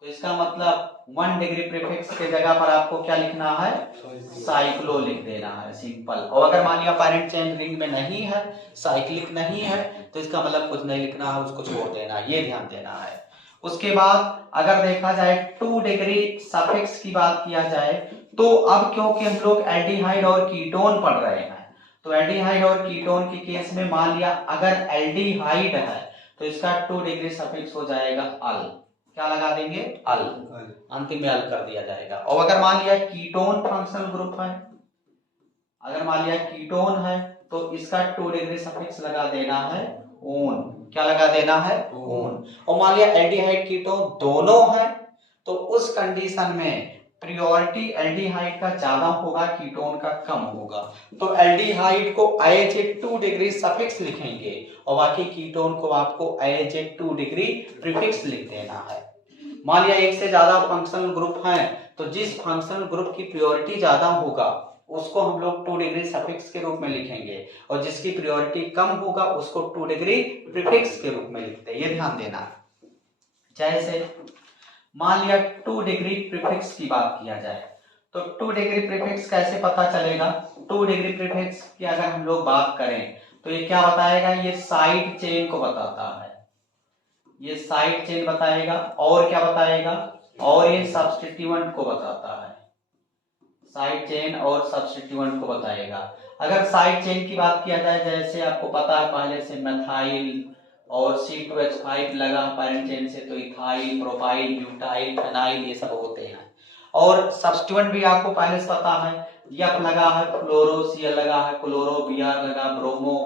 तो इसका मतलब 1 डिग्री प्रीफिक्स के जगह पर आपको क्या लिखना है? साइक्लो लिख देना है, सिंपल। और अगर मान लिया पेरेंट चेन रिंग में नहीं है, साइक्लिक नहीं है, तो इसका मतलब कुछ नहीं लिखना है, उसको छोड़ देना है, ये ध्यान देना है। उसके बाद अगर देखा जाए 2 डिग्री सफिक्स की बात किया जाए तो अब क्योंकि हम लोग एल्डिहाइड और कीटोन पढ़ रहे हैं तो एल्डिहाइड और कीटोन के केस में मान लिया अगर एल्डिहाइड है तो इसका 2 डिग्री सफिक्स हो जाएगा अल, क्या लगा देंगे? अल, अंतिम में अल कर दिया जाएगा। और अगर मान लिया कीटोन फंक्शनल ग्रुप है, अगर मान लिया कीटोन है तो इसका 2 डिग्री सफिक्स लगा देना है ओन, क्या लगा देना है? ओन। और मान लिया एल्डिहाइड कीटोन दोनों है तो उस कंडीशन में प्रियोरिटी एल्डिहाइड का ज्यादा होगा, कीटोन का कम होगा, तो एल्डिहाइड को एज ए 2 डिग्री सफिक्स लिखेंगे और बाकी कीटोन को आपको एज ए 2 डिग्री प्रीफिक्स लिख देना है। मान लिया एक से ज्यादा फंक्शनल ग्रुप हैं तो जिस फंक्शनल ग्रुप की प्रियोरिटी ज्यादा होगा उसको हम लोग 2 डिग्री सफिक्स के रूप में लिखेंगे और जिसकी प्रियोरिटी कम होगा उसको 2 डिग्री प्रीफिक्स के रूप में लिखते हैं, ये ध्यान देना। जैसे मान लिया 2 डिग्री प्रीफिक्स की बात किया जाए, तो 2 डिग्री प्रीफिक्स कैसे पता चलेगा? 2 डिग्री प्रीफिक्स की अगर हम लोग बात करें तो ये क्या बताएगा? ये साइड चेन को बताता है, ये साइड चेन बताएगा। और क्या बताएगा? और ये सब्स्टिट्यूएंट को बताता है, साइड चेन और सब्स्टिट्यूएंट को बताएगा। अगर साइड चेन की बात किया जाए, जैसे आपको पता है पहले से मेथाइल और C2H5 लगा पैरेंट चेन से, तो इथाइल, प्रोपाइल, ब्यूटाइल, फेनाइल ये सब होते हैं। और सब्स्टिट्यूएंट भी आपको पहले से पता है, F लगा है फ्लोरो, Cl लगा है क्लोरो, Br लगा ब्रोमो,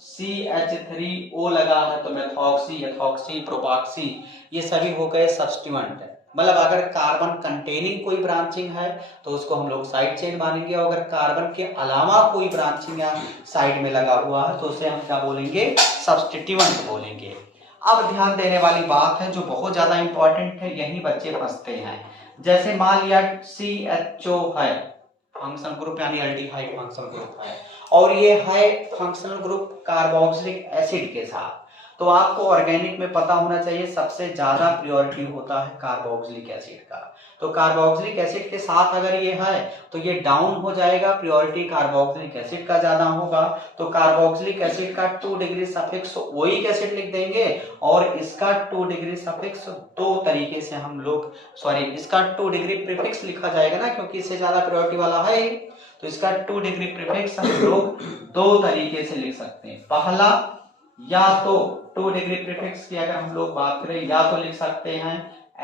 CH3O लगा है तो मेथॉक्सी, एथॉक्सी, प्रोपाक्सी, ये सभी हो गए सब्स्टिट्यूएंट। मतलब अगर कार्बन कंटेनिंग कोई ब्रांचिंग है तो उसको हम लोग साइड चेन मानेंगे, और अगर कार्बन के अलावा कोई ब्रांचिंग या साइड में लगा हुआ है तो उसे हम क्या बोलेंगे? सब्स्टिट्यूएंट बोलेंगे। अब ध्यान देने वाली बात है जो बहुत ज्यादा इंपॉर्टेंट है, यही बच्चे फंसते हैं। जैसे मान लिया CHO है फंक्शनल ग्रुप, यानी एल्डिहाइड फंक्शनल ग्रुप है, और ये है फंक्शनल ग्रुप कार्बोक्सिलिक एसिड के साथ, तो आपको ऑर्गेनिक में पता होना चाहिए सबसे ज्यादा प्रायोरिटी होता है कार्बोक्सिलिक एसिड का। तो कार्बोक्सिलिक एसिड के साथ अगर ये है तो ये डाउन हो जाएगा, प्रायोरिटी कार्बोक्सिलिक एसिड का ज्यादा होगा। तो कार्बोक्सिलिक एसिड का 2 डिग्री सफिक्स ओइक एसिड लिख देंगे, और इसका 2 डिग्री सफिक्स दो तरीके से हम लोग, सॉरी इसका 2 डिग्री प्रीफिक्स लिखा जाएगा ना, क्योंकि इससे ज्यादा प्रायोरिटी वाला है, तो इसका 2 डिग्री प्रीफिक्स हम लोग दो तरीके से लिख सकते हैं। पहला, या तो 2 डिग्री प्रीफिक्स की अगर हम लोग बात करें, या तो लिख सकते हैं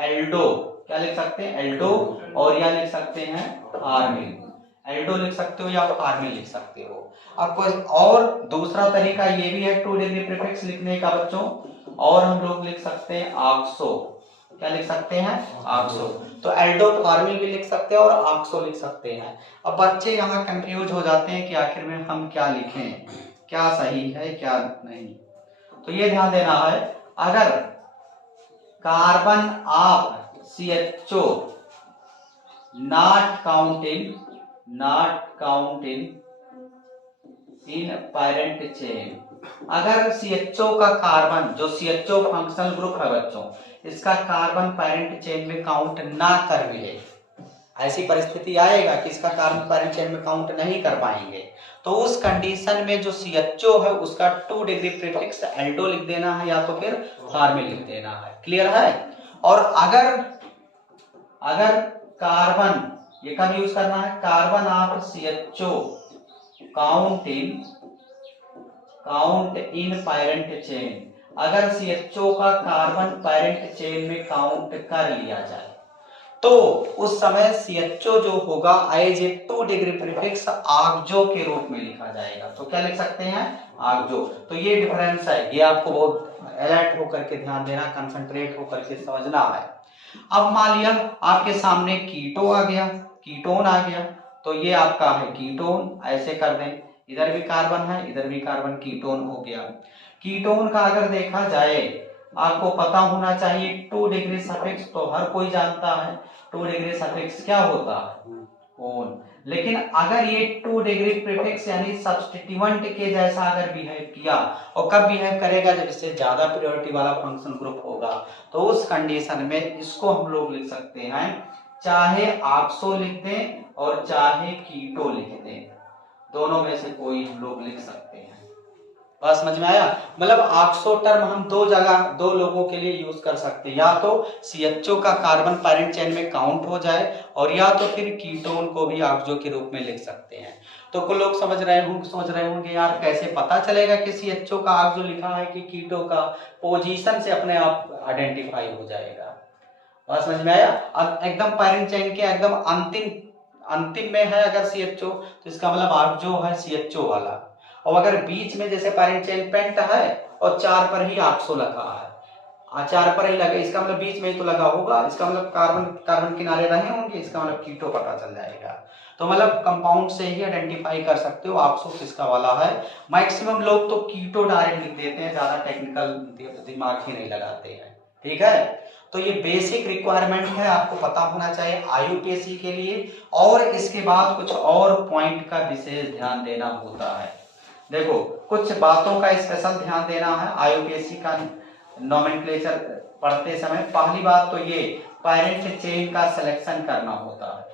एल्डो, क्या लिख सकते हैं? एल्डो, और या लिख सकते हैं फार्मिल। एल्डो लिख सकते हो या फार्मिल लिख सकते हो। अब कोई और दूसरा तरीका ये भी है 2 डिग्री प्रीफिक्स लिखने का बच्चों, और हम लोग लिख सकते हैं ऑक्सो। क्या लिख सकते हैं? ऑक्सो। तो एल्डो फार्मिल भी लिख सकते हैं और ऑक्सो लिख सकते हैं। अब बच्चे यहाँ कंफ्यूज हो जाते हैं कि आखिर में हम क्या लिखें, क्या सही है क्या नहीं। तो ये ध्यान देना है, अगर carbon of CHO not counting in parent chain, अगर CHO का कार्बन, जो CHO फंक्शनल ग्रुप है बच्चों, इसका कार्बन पैरेंट चेन में काउंट ना कर मिले, ऐसी परिस्थिति आएगा कि इसका कार्बन पैरेंट चेन में काउंट नहीं कर पाएंगे, तो उस कंडीशन में जो CHO है उसका 2 डिग्री प्रीफिक्स एल्डो लिख देना है, या तो फिर फार्मिल लिख देना है। क्लियर है? और अगर कार्बन, ये कब यूज करना है? Carbon of CHO count in parent chain, अगर CHO का कार्बन पैरेंट चेन में काउंट कर लिया जाए तो उस समय CHO जो होगा as a 2 degree prefix oxo के रूप में लिखा जाएगा। तो क्या लिख सकते हैं? ऑक्सो। तो ये डिफरेंस है, ये आपको बहुत अलर्ट होकर के ध्यान देना, कंसंट्रेट होकर के समझना है। अब मान लिया आपके सामने कीटो आ गया, कीटोन आ गया, तो ये आपका है कीटोन, ऐसे कर दें, इधर भी कार्बन है इधर भी कार्बन, कीटोन हो गया। कीटोन का अगर देखा जाए, आपको पता होना चाहिए 2 डिग्री सफिक्स तो हर कोई जानता है, 2 डिग्री सफिक्स क्या होता है? ओन। लेकिन अगर ये 2 डिग्री प्रीफिक्स यानी सब्स्टिट्यूएंट के जैसा अगर बिहेव किया, और कब बिहेव करेगा? जब इससे ज्यादा प्रायोरिटी वाला फंक्शन ग्रुप होगा, तो उस कंडीशन में इसको हम लोग लिख सकते हैं, चाहे ऑक्सो लिख दें और चाहे कीटो लिख दें, दोनों में से कोई हम लोग लिख सकते हैं। बात समझ में आया? मतलब ऑक्सो टर्म हम दो जगह, दो लोगों के लिए यूज कर सकते हैं, या तो CHO का कार्बन पैरेंट चेन में काउंट हो जाए, और या तो फिर कीटोन को भी ऑक्सो के रूप में लिख सकते हैं। तो कुछ लोग सोच रहे होंगे यार कैसे पता चलेगा कि CHO का ऑक्सो लिखा है कि कीटो का? पोजीशन से अपने आप आइडेंटिफाई हो जाएगा। बात समझ में आया? अब एकदम पैरेंट चेन के एकदम अंतिम में है अगर CHO, तो इसका मतलब ऑक्सो है CHO वाला। और अगर बीच में जैसे पैरेंट चेन पेंट है और 4 पर ही ऑक्सो लगा है, 4 पर ही लगे, इसका मतलब बीच में ही तो लगा होगा, इसका मतलब कार्बन किनारे रहे होंगे, इसका मतलब कीटो पता चल जाएगा। तो मतलब कंपाउंड से ही आइडेंटिफाई कर सकते हो ऑक्सो किसका वाला है। मैक्सिमम लोग तो कीटो डायरेक्ट लिख देते हैं, ज्यादा टेक्निकल दिमाग ही नहीं लगाते हैं। ठीक है? तो ये बेसिक रिक्वायरमेंट है, आपको पता होना चाहिए IUPAC के लिए। और इसके बाद कुछ और पॉइंट का विशेष ध्यान देना होता है। देखो कुछ बातों का स्पेशल ध्यान देना है, IUPAC का नोमेनक्लेचर पढ़ते समय पहली बात तो ये पैरेंट चेन का सिलेक्शन करना होता है,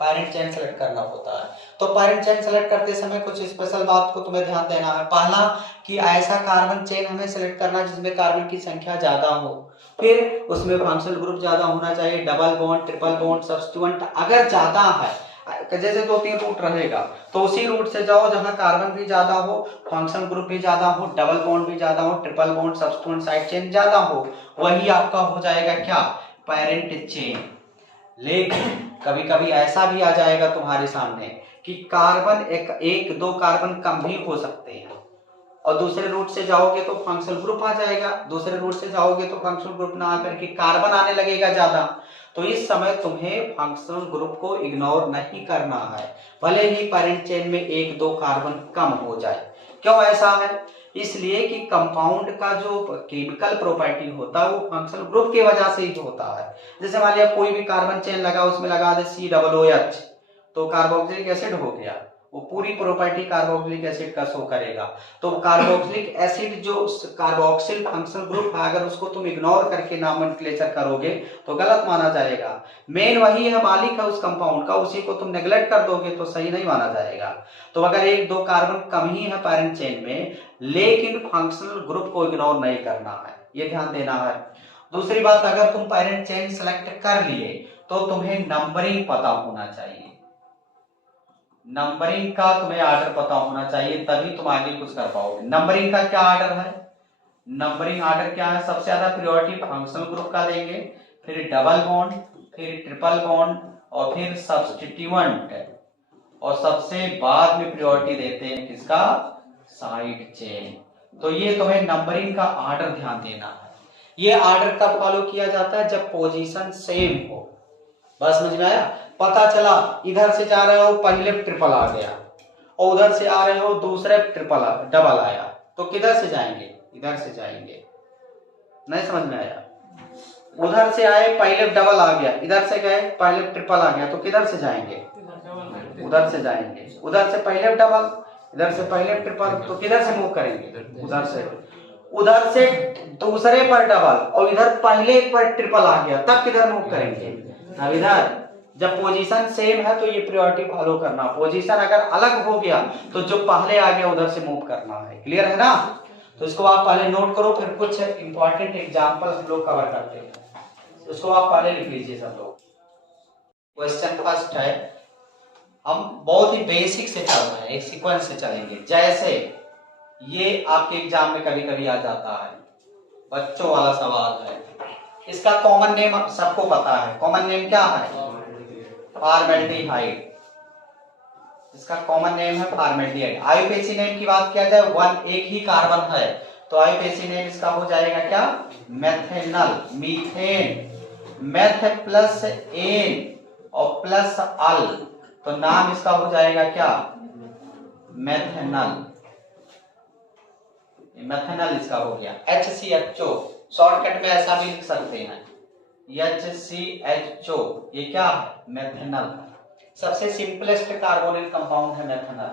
पैरेंट चेन सेलेक्ट करना होता है। तो पैरेंट चेन सेलेक्ट करते समय कुछ स्पेशल बात को तुम्हें ध्यान देना है। पहला कि ऐसा कार्बन चेन हमें सेलेक्ट करना जिसमें कार्बन की संख्या ज्यादा हो, फिर उसमें फंक्शनल ग्रुप ज्यादा होना चाहिए, double bond, triple bond, substituent अगर ज्यादा है, जैसे 2-3 रूट रहेगा तो उसी रूट से जाओ जहां कार्बन भी ज्यादा हो, फंक्शनल ग्रुप भी ज्यादा हो, डबल बॉन्ड भी ज्यादा हो, triple bond, substituent, side chain ज्यादा हो, वही आपका हो जाएगा क्या, पैरेंट चेन। लेकिन कभी कभी ऐसा भी आ जाएगा तुम्हारे सामने कि कार्बन एक दो कार्बन कम भी हो सकते हैं, और दूसरे रूट से जाओगे तो फंक्शनल ग्रुप आ जाएगा, दूसरे रूट से जाओगे तो फंक्शनल ग्रुप ना आकर के कार्बन आने लगेगा ज्यादा। तो इस समय तुम्हें फंक्शनल ग्रुप को इग्नोर नहीं करना है, भले ही पैरेंट चेन में 1-2 कार्बन कम हो जाए। क्यों ऐसा है? इसलिए कि कंपाउंड का जो केमिकल प्रॉपर्टी होता है वो फंक्शनल ग्रुप की वजह से ही होता है। जैसे मान लिया कोई भी कार्बन चेन लगा, उसमें लगा दे COOH, तो कार्बोक्सिलिक एसिड हो गया, वो पूरी प्रॉपर्टी कार्बोक्सिलिक एसिड का शो करेगा। तो कार्बोक्सिलिक एसिड जो कार्बोक्सिल फंक्शनल ग्रुप है, अगर उसको तुम इग्नोर करके नॉमेनक्लेचर करोगे तो गलत माना जाएगा। मेन वही है, मालिक है उस कंपाउंड का, उसी को तुम नेग्लेक्ट कर दोगे तो सही नहीं माना जाएगा। तो अगर 1-2 कार्बन कम ही है पैरेंट चेन में, लेकिन फंक्शनल ग्रुप को इग्नोर नहीं करना है, ये ध्यान देना है। दूसरी बात, अगर तुम पैरेंट चेन सेलेक्ट कर लिए तो तुम्हें नंबरिंग पता होना चाहिए, नंबरिंग का तुम्हें आर्डर पता होना चाहिए, तभी तुम आगे कुछ कर पाओगे। नंबरिंग का क्या आर्डर है? नंबरिंग आर्डर क्या है? सबसे ज्यादा प्रायोरिटी फंक्शनल ग्रुप का देंगे, फिर डबल बॉन्ड, फिर ट्रिपल बॉन्ड, और फिर सब्स्टिट्यूएंट, और सबसे बाद में प्रायोरिटी देते हैं किसका? Side chain. तो ये तुम्हें नंबरिंग का आर्डर ध्यान देना है। ये आर्डर कब फॉलो किया जाता है? जब पोजीशन सेम हो। बस समझ में आया? पता चला इधर से जा रहे हो पहले ट्रिपल आ गया, और उधर से आ रहे हो दूसरे डबल आया, तो किधर से जाएंगे? इधर से जाएंगे। नहीं समझ में आया? उधर से आए पहले डबल आ गया, इधर से गए पहले ट्रिपल आ गया, तो किधर से जाएंगे? उधर से जाएंगे। उधर से पहले डबल, इधर से पहले ट्रिपल, तो किधर से मूव करेंगे? उधर से। उधर से दूसरे पर डबल और इधर पहले पर ट्रिपल आ गया, तब किधर मूव करेंगे? अब इधर। जब पोजीशन सेम है तो ये प्रायोरिटी फॉलो करना, पोजीशन अगर अलग हो गया तो जो पहले आ गया उधर से मूव करना है। क्लियर है ना? तो इसको आप पहले नोट करो, फिर कुछ इंपॉर्टेंट एग्जांपल हम लोग कवर करते हैं, उसको आप पहले लिख लीजिए सब लोग। क्वेश्चन फर्स्ट है, हम बहुत ही बेसिक से चल रहे हैं, एक सीक्वेंस से चलेंगे। जैसे ये आपके एग्जाम में कभी कभी आ जाता है, बच्चों वाला सवाल है, इसका कॉमन नेम सबको पता है। कॉमन नेम क्या है? फॉर्मेल्डिहाइड। इसका कॉमन नेम है फॉर्मेल्डिहाइड। आईयूपीएसी नेम की बात किया जाए, 1 एक ही कार्बन है, तो आईयूपीएसी नेम इसका हो जाएगा क्या? मेथेनल, मीथेन। मेथ प्लस एन और प्लस अल, तो नाम इसका हो जाएगा क्या? मेथेनल। मेथेनल इसका हो गया। HCHO, शॉर्टकट में ऐसा भी लिख सकते हैं, HCHO, ये क्या है? मेथेनल। सबसे सिंपलेस्ट कार्बोनिल कंपाउंड है मेथेनल।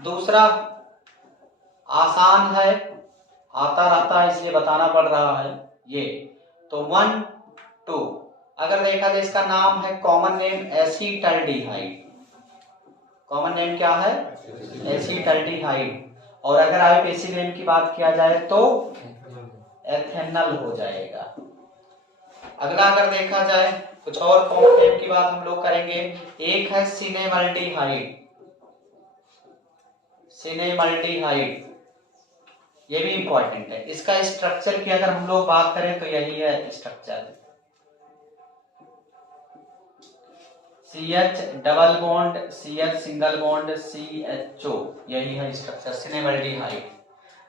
दूसरा आसान है, आता रहता है इसलिए बताना पड़ रहा है ये, तो 1, 2। अगर देखा जाए इसका नाम है common name acetaldehyde. Common name क्या है? एसीटल्डिहाइड। और अगर आईयूपीएसी नेम की बात किया जाए तो एथेनल हो जाएगा। अगला अगर देखा जाए कुछ और कॉमन नेम की बात हम लोग करेंगे, एक है सिनेमल्डिहाइड। सिनेमल्डिहाइड ये भी इंपॉर्टेंट है। इसका स्ट्रक्चर की अगर हम लोग बात करें तो यही है structure, CH double bond, CH single bond, CHO, यही है स्ट्रक्चर सिनेमल्डिहाइड।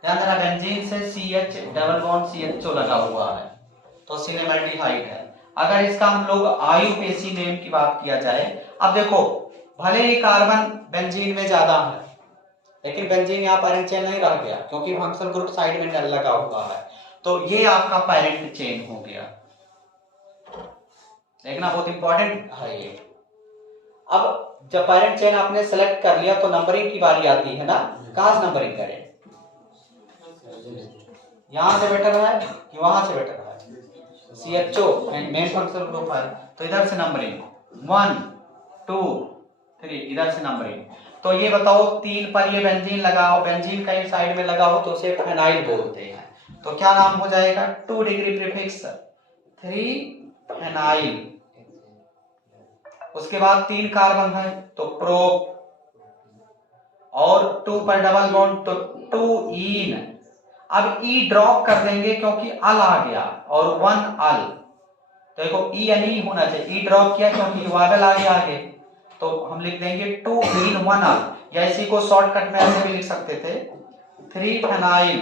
ध्यान देना बेंजीन से CH डबल बॉन्ड CHO लगा हुआ है तो सिनेमल्डिहाइड है। अगर इसका हम लोग आईयूपीएसी नेम की बात किया जाए, अब देखो भले ही कार्बन बेंजीन में ज्यादा है, लेकिन बेंजीन यहाँ पैरेंट चेन नहीं रह गया क्योंकि फंक्शनल ग्रुप साइड में लगा हुआ है, तो ये आपका पैरेंट चेन हो गया। देखना बहुत इंपॉर्टेंट है ये। अब जब पैरेंट चेन आपने सेलेक्ट कर लिया तो नंबरिंग की बारी आती है ना, कहां से नंबरिंग करें? यहां से बेटर है कि वहां से बेटर है? CHO मेन फंक्शनल ग्रुप है, तो इधर से नंबरिंग 1 2 3, इधर से नंबरिंग। तो ये बताओ 3 पर ये बेंजीन लगा हो, बेंजीन कहीं साइड में लगा हो तो उसे फेनाइल बोलते हैं। तो क्या नाम हो जाएगा, 2 डिग्री प्रीफिक्स 3 फेनाइल। उसके बाद 3 कार्बन है तो प्रोप, और 2 पर डबल बॉन्ड तो 2 ईन। अब ई ड्रॉप कर देंगे क्योंकि अल आ गया, और 1 अल, तो देखो ई यानी होना चाहिए, ई ड्रॉप किया क्योंकि वावेल आ गया आगे, तो हम लिख देंगे 2 इन 1 अल, या इसी को शॉर्टकट में ऐसे भी लिख सकते थे 3 फेनाइल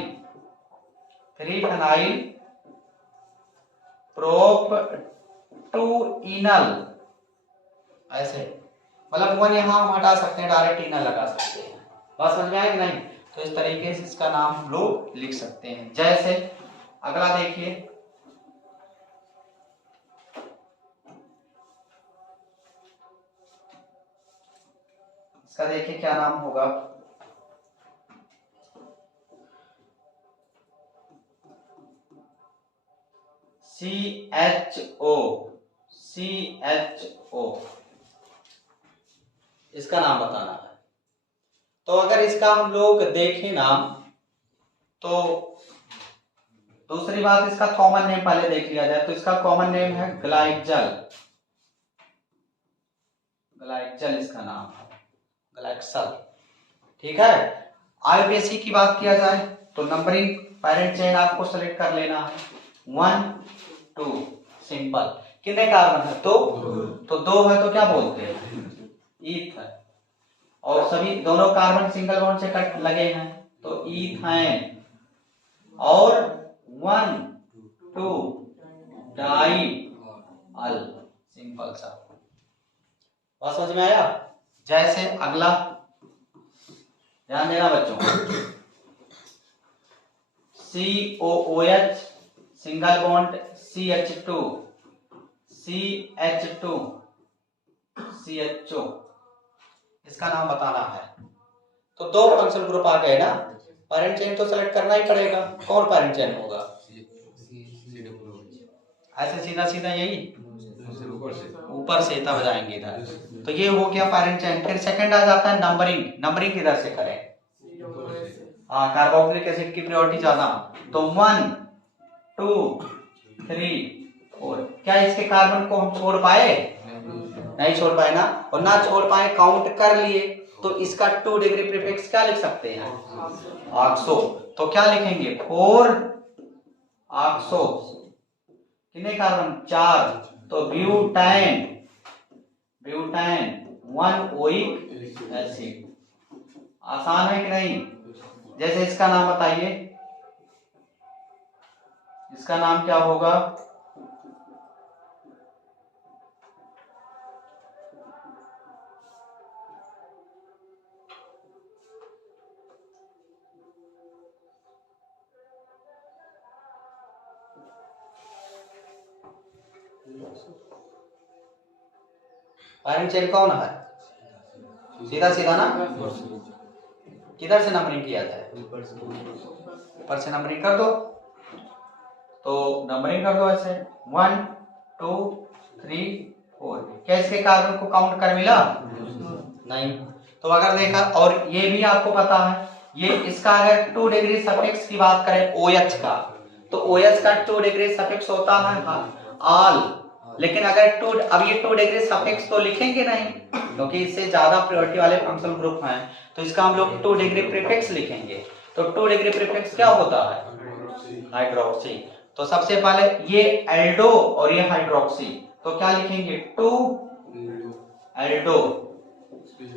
प्रोप 2 इनल, ऐसे। मतलब 1 यहां हम हटा सकते हैं, डायरेक्ट इनल लगा सकते हैं। बात समझ में आया कि नहीं? तो इस तरीके से इसका नाम हम लोग लिख सकते हैं। जैसे अगला देखिए, इसका देखिए क्या नाम होगा, CHO, इसका नाम बताना है। तो अगर इसका हम लोग देखें नाम, तो दूसरी बात इसका कॉमन नेम पहले देख लिया जाए, तो इसका कॉमन नेम है ग्लाइकजल इसका नाम है, ग्लाइक्सल। ठीक है। आईयूपीएसी की बात किया जाए तो नंबरिंग पैरेंट चेन आपको सेलेक्ट कर लेना है 1 2, सिंपल। कितने कार्बन है, तो 2 है, तो क्या बोलते हैं, ईथ है, और सभी दोनों कार्बन सिंगल बॉन्ड से कट लगे हैं तो ईथाइन, और 1 2 डाई अल, सिंपल सा। बात समझ में आया? जैसे अगला ध्यान देना बच्चों, COOH single bond CH2 CHO, इसका नाम बताना है। तो 2 फंक्शनल ग्रुप आ गए ना, पैरेंट चेन तो सेलेक्ट करना ही पड़ेगा। कौन पैरेंट चेन होगा, ऐसे सीधा सीधा यही ऊपर से तब जाएंगे इधर, तो ये हो गया पैरेंट चेन। फिर सेकंड आ जाता है नंबरिंग किधर से करें, हाँ कार्बोक्सिलिक एसिड की प्रायोरिटी ज्यादा, तो 1 2 3 4। क्या इसके कार्बन को हम छोड़ पाए, नहीं छोड़ पाए ना, और ना छोड़ पाए काउंट कर लिए, तो इसका 2 डिग्री प्रीफिक्स क्या लिख सकते हैं, ऑक्सो। तो क्या लिखेंगे 4 ऑक्सो, कितने कार्बन 4, तो ब्यूटेन 1 ओइक एसिड। आसान है कि नहीं? जैसे इसका नाम बताइए, इसका नाम क्या होगा, पैरेंट चेन कौन है, सीधा सीधा ना, किधर से नंबरिंग किया जाए, ऊपर से नंबरिंग कर दो, तो नंबरिंग कर दो ऐसे 1 2 3 4। क्या इसके कार्बन को काउंट कर मिला, नहीं। तो अगर देखा, और ये भी आपको पता है, ये इसका अगर 2 डिग्री सफिक्स की बात करें OH का, तो OH का 2 डिग्री सफिक्स होता है आल, लेकिन अगर 2, अब ये 2 डिग्री सफिक्स तो लिखेंगे नहीं क्योंकि इससे ज्यादा प्रायोरिटी वाले फंक्शनल ग्रुप हैं, तो इसका हम लोग 2 डिग्री प्रीफिक्स लिखेंगे। तो 2 डिग्री प्रीफिक्स क्या होता है, हाइड्रोक्सी। तो सबसे पहले ये एल्डो और ये हाइड्रोक्सी, तो क्या लिखेंगे 2 एल्डो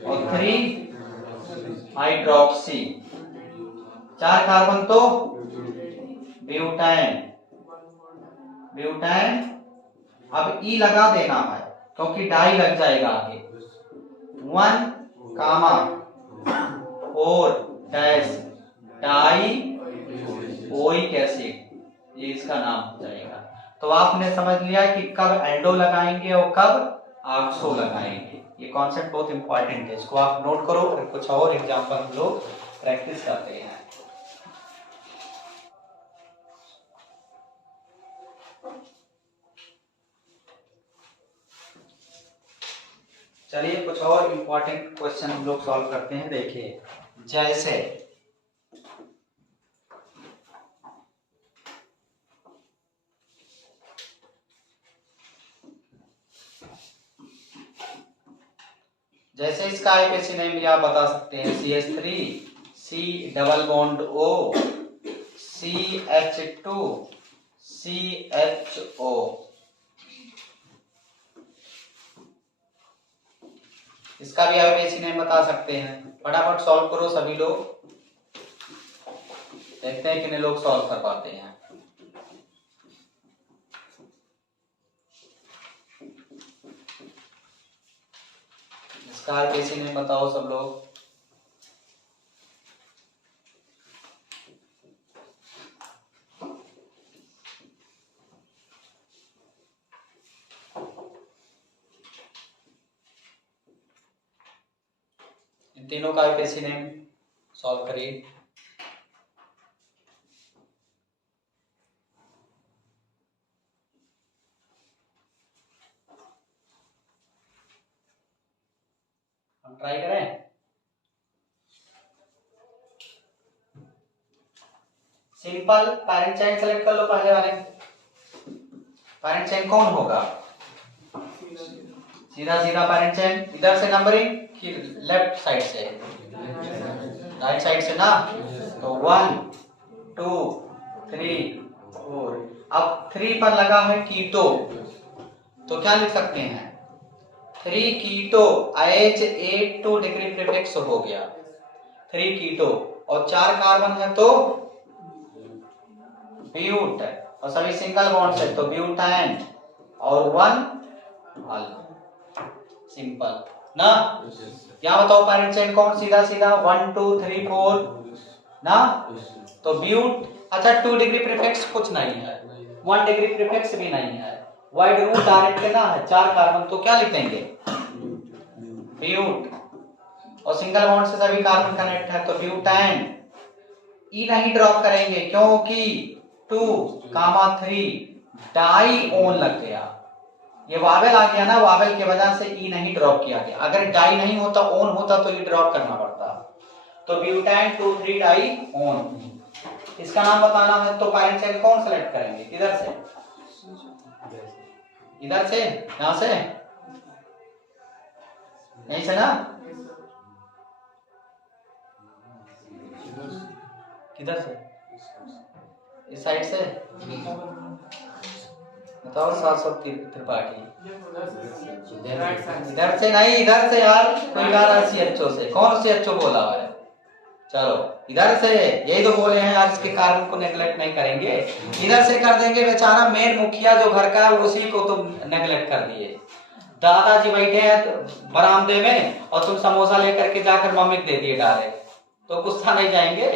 और 3 हाइड्रोक्सी, 4 कार्बन तो ब्यूटेन। अब ई लगा देना है क्योंकि डाई लग जाएगा आगे, 1 कामा 4 डैश डाई ओइक एसिड, ये इसका नाम हो जाएगा। तो आपने समझ लिया कि कब एल्डो लगाएंगे और कब ऑक्सो लगाएंगे। ये कॉन्सेप्ट बहुत इंपॉर्टेंट है, इसको आप नोट करो, फिर कुछ और एग्जांपल हम लोग प्रैक्टिस करते हैं। चलिए कुछ और इम्पोर्टेंट क्वेश्चन हम लोग सॉल्व करते हैं। देखिए जैसे जैसे इसका आईपीसी नेम भी आप बता सकते हैं, CH3 C double bond O CH2 CHO। इसका भी आईपीसी नेम बता सकते हैं। फटाफट सॉल्व करो सभी लोग, देखते हैं कितने लोग सॉल्व कर पाते हैं। इसका आईपीसी नेम बताओ सब लोग। इन तीनों का आईपीसी नेम सॉल्व करिए। हम ट्राई करें। सिंपल पैरेंट चाइल्ड सेलेक्ट कर लो पहले वाले। पैरेंट चाइल्ड कौन होगा? सीधा सीधा पैरेंट चाइल्ड, इधर से नंबरिंग कि लेफ्ट साइड से? राइट साइड से ना। तो 1 2 3 4। अब 3 पर लगा है कीटो, तो क्या लिख सकते हैं? 3 कीटो H82 डिग्री प्रीफिक्स हो गया 3 कीटो, और 4 कार्बन है तो ब्यूट, और सभी सिंगल बॉन्ड है तो ब्यूटान, और 1 अल्कोहल। सिंपल ना। क्या बताओ पैरेंट चेन कौन? सीधा सीधा 1 2 3 4 ना। तो ब्यूट, अच्छा 2 डिग्री प्रीफिक्स कुछ नहीं है, 1 डिग्री प्रीफिक्स भी नहीं है, वाइड रूट डायरेक्ट लेना है, 4 कार्बन, तो क्या लिख देंगे? ब्यूट, और सिंगल बॉन्ड से सभी कार्बन कनेक्ट है तो ब्यूटान। ई नहीं ड्रॉप करेंगे क्योंकि 2, 3 डाई ओन लग गया, ये वावेल आ गया ना, वावेल की वजह से ई नहीं ड्रॉप किया गया। अगर डाई नहीं होता, ओन होता तो ई ड्रॉप करना पड़ता। तो ब्यूटान 2 3 डाई ओन। इसका नाम बताना है तो पैरेंट चेन कौन सेलेक्ट करेंगे? किधर से? इधर से, यहां से, यहीं से ना। किधर से? इस साइड से बताओ। 700 त्रिपाठी इधर से नहीं, इधर से यार। कोई गा रहा है CHO से, कौन CHO बोला है? चलो इधर से, यही तो बोले हैं यार, इसके कार्बन को नेगलेक्ट नहीं करेंगे, इधर से कर देंगे। बेचारा मेन मुखिया जो घर का है उसी को तुम नेगलेक्ट कर दिए। दादाजी बैठे हैं बरामदे में और तुम समोसा लेकर के जाकर मम्मी को दे दिए डायरेक्ट, तो गुस्सा नहीं जाएंगे?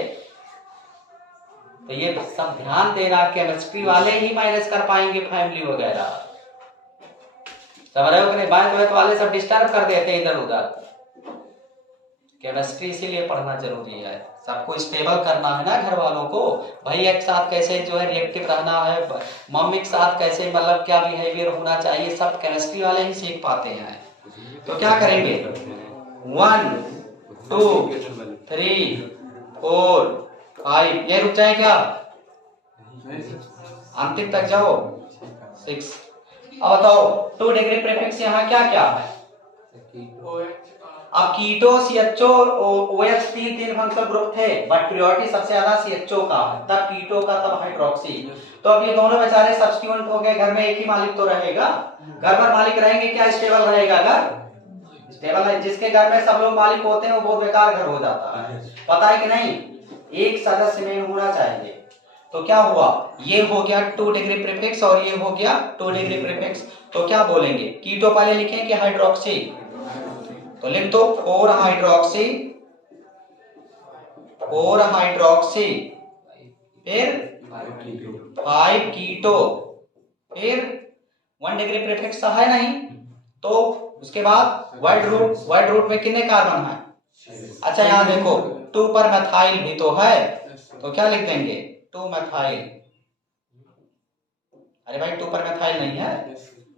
तो ये सब ध्यान देना, केमिस्ट्री वाले ही माइनस कर पाएंगे फैमिली वगैरह, समझ रहे हो कि नहीं? बायोलॉजी वाले सब डिस्टर्ब कर देते हैं इधर उधर। केमिस्ट्री इसीलिए पढ़ना जरूरी है, सबको स्टेबल करना है ना घर वालों को। भाई एक साथ कैसे जो है रिएक्टिव रहना है, मम्मी के साथ कैसे मतलब क्या बिहेवियर होना चाहिए, सब केमिस्ट्री वाले ही सीख पाते हैं। तो क्या करेंगे? 1 2 3 4 5, ये रुक जाए क्या? अंतिम तक जाओ 6। अब बताओ 2 डिग्री प्रीफिक्स यहाँ क्या क्या है? अब कीटो, CHO और OH तीन फंक्शनल ग्रुप थे, बट प्रियोरिटी सबसे ज्यादा CHO का है, तब कीटो का, तब हाइड्रोक्सी। तो अब ये दोनों बेचारे सब्स्टिट्यूएंट हो गए। घर में एक ही मालिक तो रहेगा, घर पर मालिक रहेंगे, क्या स्टेबल रहेगा घर? स्टेबल है। जिसके घर में सब लोग मालिक होते हैं वो बहुत बेकार घर हो जाता है, पता है कि नहीं? एक सदस्य में होना चाहिए। तो क्या हुआ? ये हो गया 2 डिग्री प्रीफिक्स और ये हो गया 2 डिग्री प्रीफिक्स। तो क्या बोलेंगे? कीटो पहले लिखें कि हाइड्रोक्सी? तो लिख दो 4 हाइड्रोक्सी, 4 हाइड्रोक्सी, फिर 5 कीटो, फिर 1 डिग्री प्रीफिक्स है नहीं, तो उसके बाद वाइड रूट में कितने कार्बन है? अच्छा यहाँ देखो 2 पर मेथाइल भी तो है, तो क्या लिख देंगे? 2 मेथाइल। अरे भाई 2 पर मेथाइल नहीं है,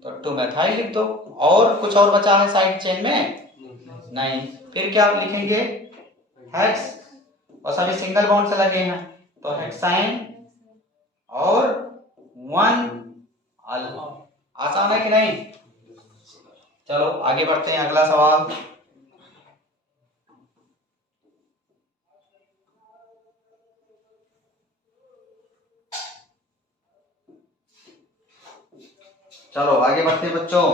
तो 2 मेथाइल लिख दो। और कुछ और बचा है साइड चेन में? नहीं। फिर क्या लिखेंगे? हेक्स, और सभी सिंगल बॉन्ड से लगे हैं, तो हेक्साइन और 1 अल्फा। आसान है कि नहीं? चलो आगे बढ़ते हैं, अगला सवाल। चलो आगे बढ़ते हैं बच्चों।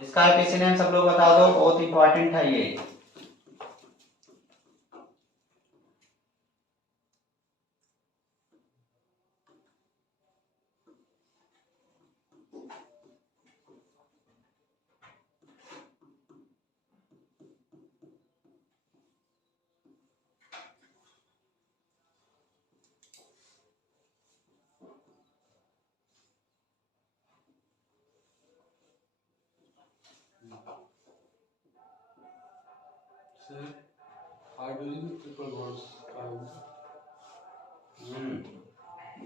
इसका आईपीसी नेम सब लोग बता दो, बहुत इंपॉर्टेंट है ये।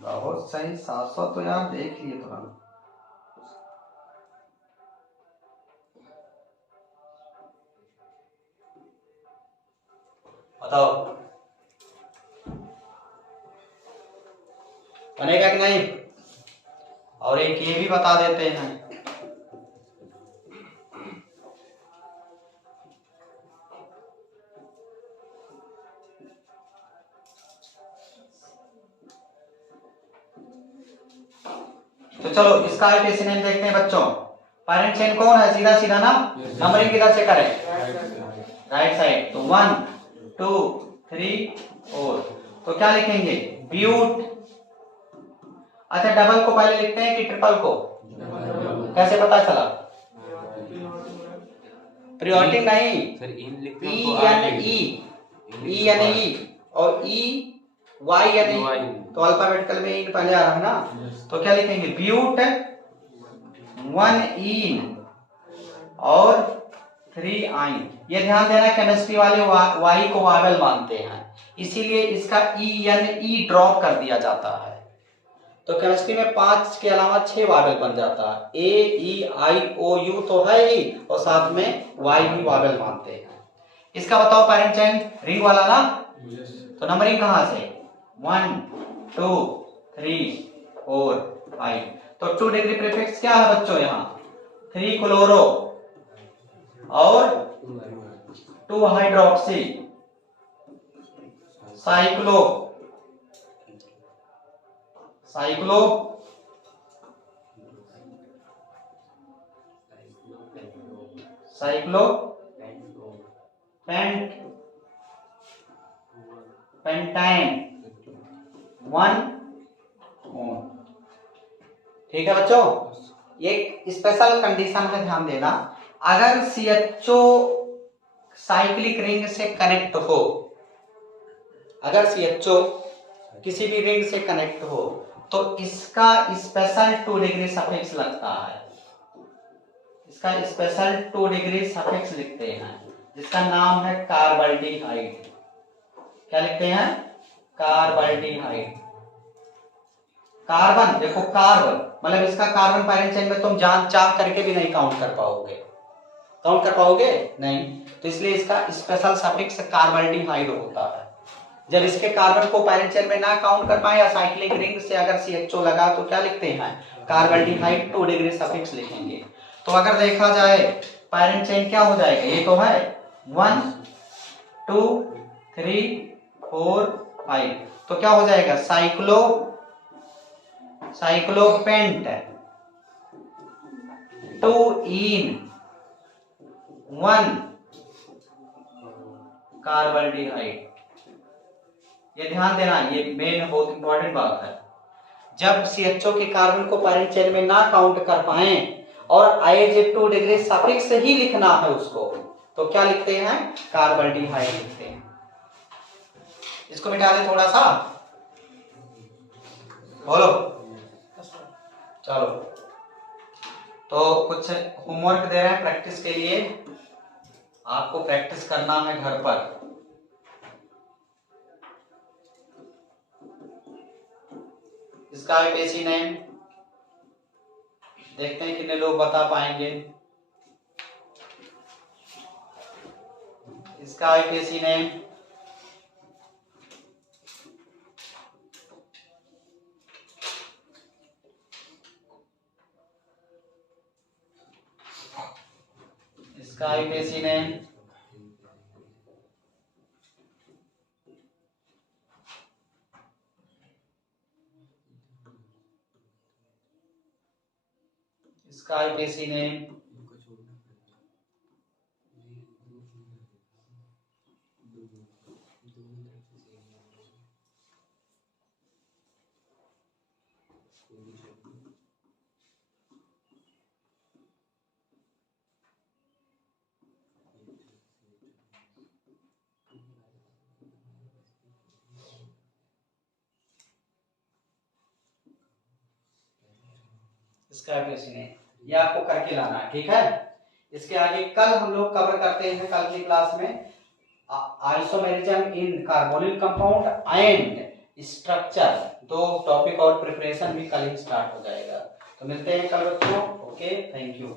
बहुत सही, 700 तो यार देख लिए थोड़ा। बताओ बनेगा कि नहीं? और एक ये भी बता देते हैं, तो चलो इसका आईपीसी नेम देखते हैं बच्चों। पैरेंट चेन कौन है? सीधा सीधा ना, नंबरिंग किधर से करें? Right side. तो 1 2 3 4। तो क्या लिखेंगे? ब्यूट। अच्छा डबल को पहले लिखते हैं कि ट्रिपल को? कैसे पता चला? प्रियोरिटी नहीं, ई एन ई और ई वाई एन ई, तो अल्फाबेटिकल में इन पहले आ रहा है ना। तो क्या लिखेंगे? ब्यूट 1 इन और 3 आइन। ये ध्यान देना, केमिस्ट्री वाले वाई को वावेल मानते हैं, इसीलिए इसका ई एन ई ड्रॉप कर दिया जाता है। तो केमिस्ट्री में 5 के अलावा 6 वावेल बन जाता है। ए ई आई ओ यू तो है ही, और साथ में वाई भी वावेल मानते हैं। इसका बताओ पैरेंट चेन रिंग वाला ना, तो नंबरिंग कहां से? 1 2 3 4 5। तो 2 डिग्री प्रीफिक्स क्या है बच्चों? यहाँ 3 क्लोरो और 2 hydroxy cyclo cyclo cyclo pent pentyne 1 ठीक है बच्चों। एक स्पेशल कंडीशन है, ध्यान देना। अगर CHO साइक्लिक रिंग से कनेक्ट हो, अगर CHO किसी भी रिंग से कनेक्ट हो, तो इसका स्पेशल 2 डिग्री सफिक्स लगता है। इसका स्पेशल 2 डिग्री सफिक्स लिखते हैं, जिसका नाम है कार्बल्डिहाइड। क्या लिखते हैं? कार्बल्डिहाइड। कार्बन देखो, कार्बन मतलब इसका कार्बन पैरेंट चेन में तुम जान चाह करके भी नहीं काउंट कर पाओगे। काउंट कर पाओगे नहीं, तो इसलिए इसका स्पेशल सफिक्स कार्बल्डिहाइड होता है। जब इसके कार्बन को पैरेंट चेन में ना काउंट कर पाए, या साइक्लिक रिंग से अगर CHO लगा, तो क्या लिखते हैं? कार्बल्डिहाइड 2 डिग्री सफिक्स लिखेंगे। तो अगर देखा जाए पैरेंट चेन क्या हो जाएगा? ये तो है 1 2 3 4 5। तो क्या हो जाएगा? साइक्लोपेंट 2 इन 1 कार्बल्डिहाइड। ये ध्यान देना, ये मेन बहुत इंपॉर्टेंट बात है। जब CHO के कार्बन को पैरेंट चेन में ना काउंट कर पाए और एज 2 डिग्री सफिक्स ही लिखना है उसको, तो क्या लिखते हैं? कार्बल्डिहाइड लिखते हैं। इसको मिटा दे थोड़ा सा, बोलो। चलो तो कुछ होमवर्क दे रहे हैं प्रैक्टिस के लिए, आपको प्रैक्टिस करना है घर पर। इसका आईपीसी नेम देखते हैं कितने लोग बता पाएंगे। इसका आईपीएसी नेम इसका आईपीएसी नेम इसका आईपीएसी नेम इसका आईपीएसी नेम ये आपको करके लाना है, ठीक है। इसके आगे कल हम लोग कवर करते हैं, कल की क्लास में isomerism in carbonyl compound and structure, दो टॉपिक और प्रिपरेशन भी कल ही स्टार्ट हो जाएगा। तो मिलते हैं कल बच्चों। Okay, thank you.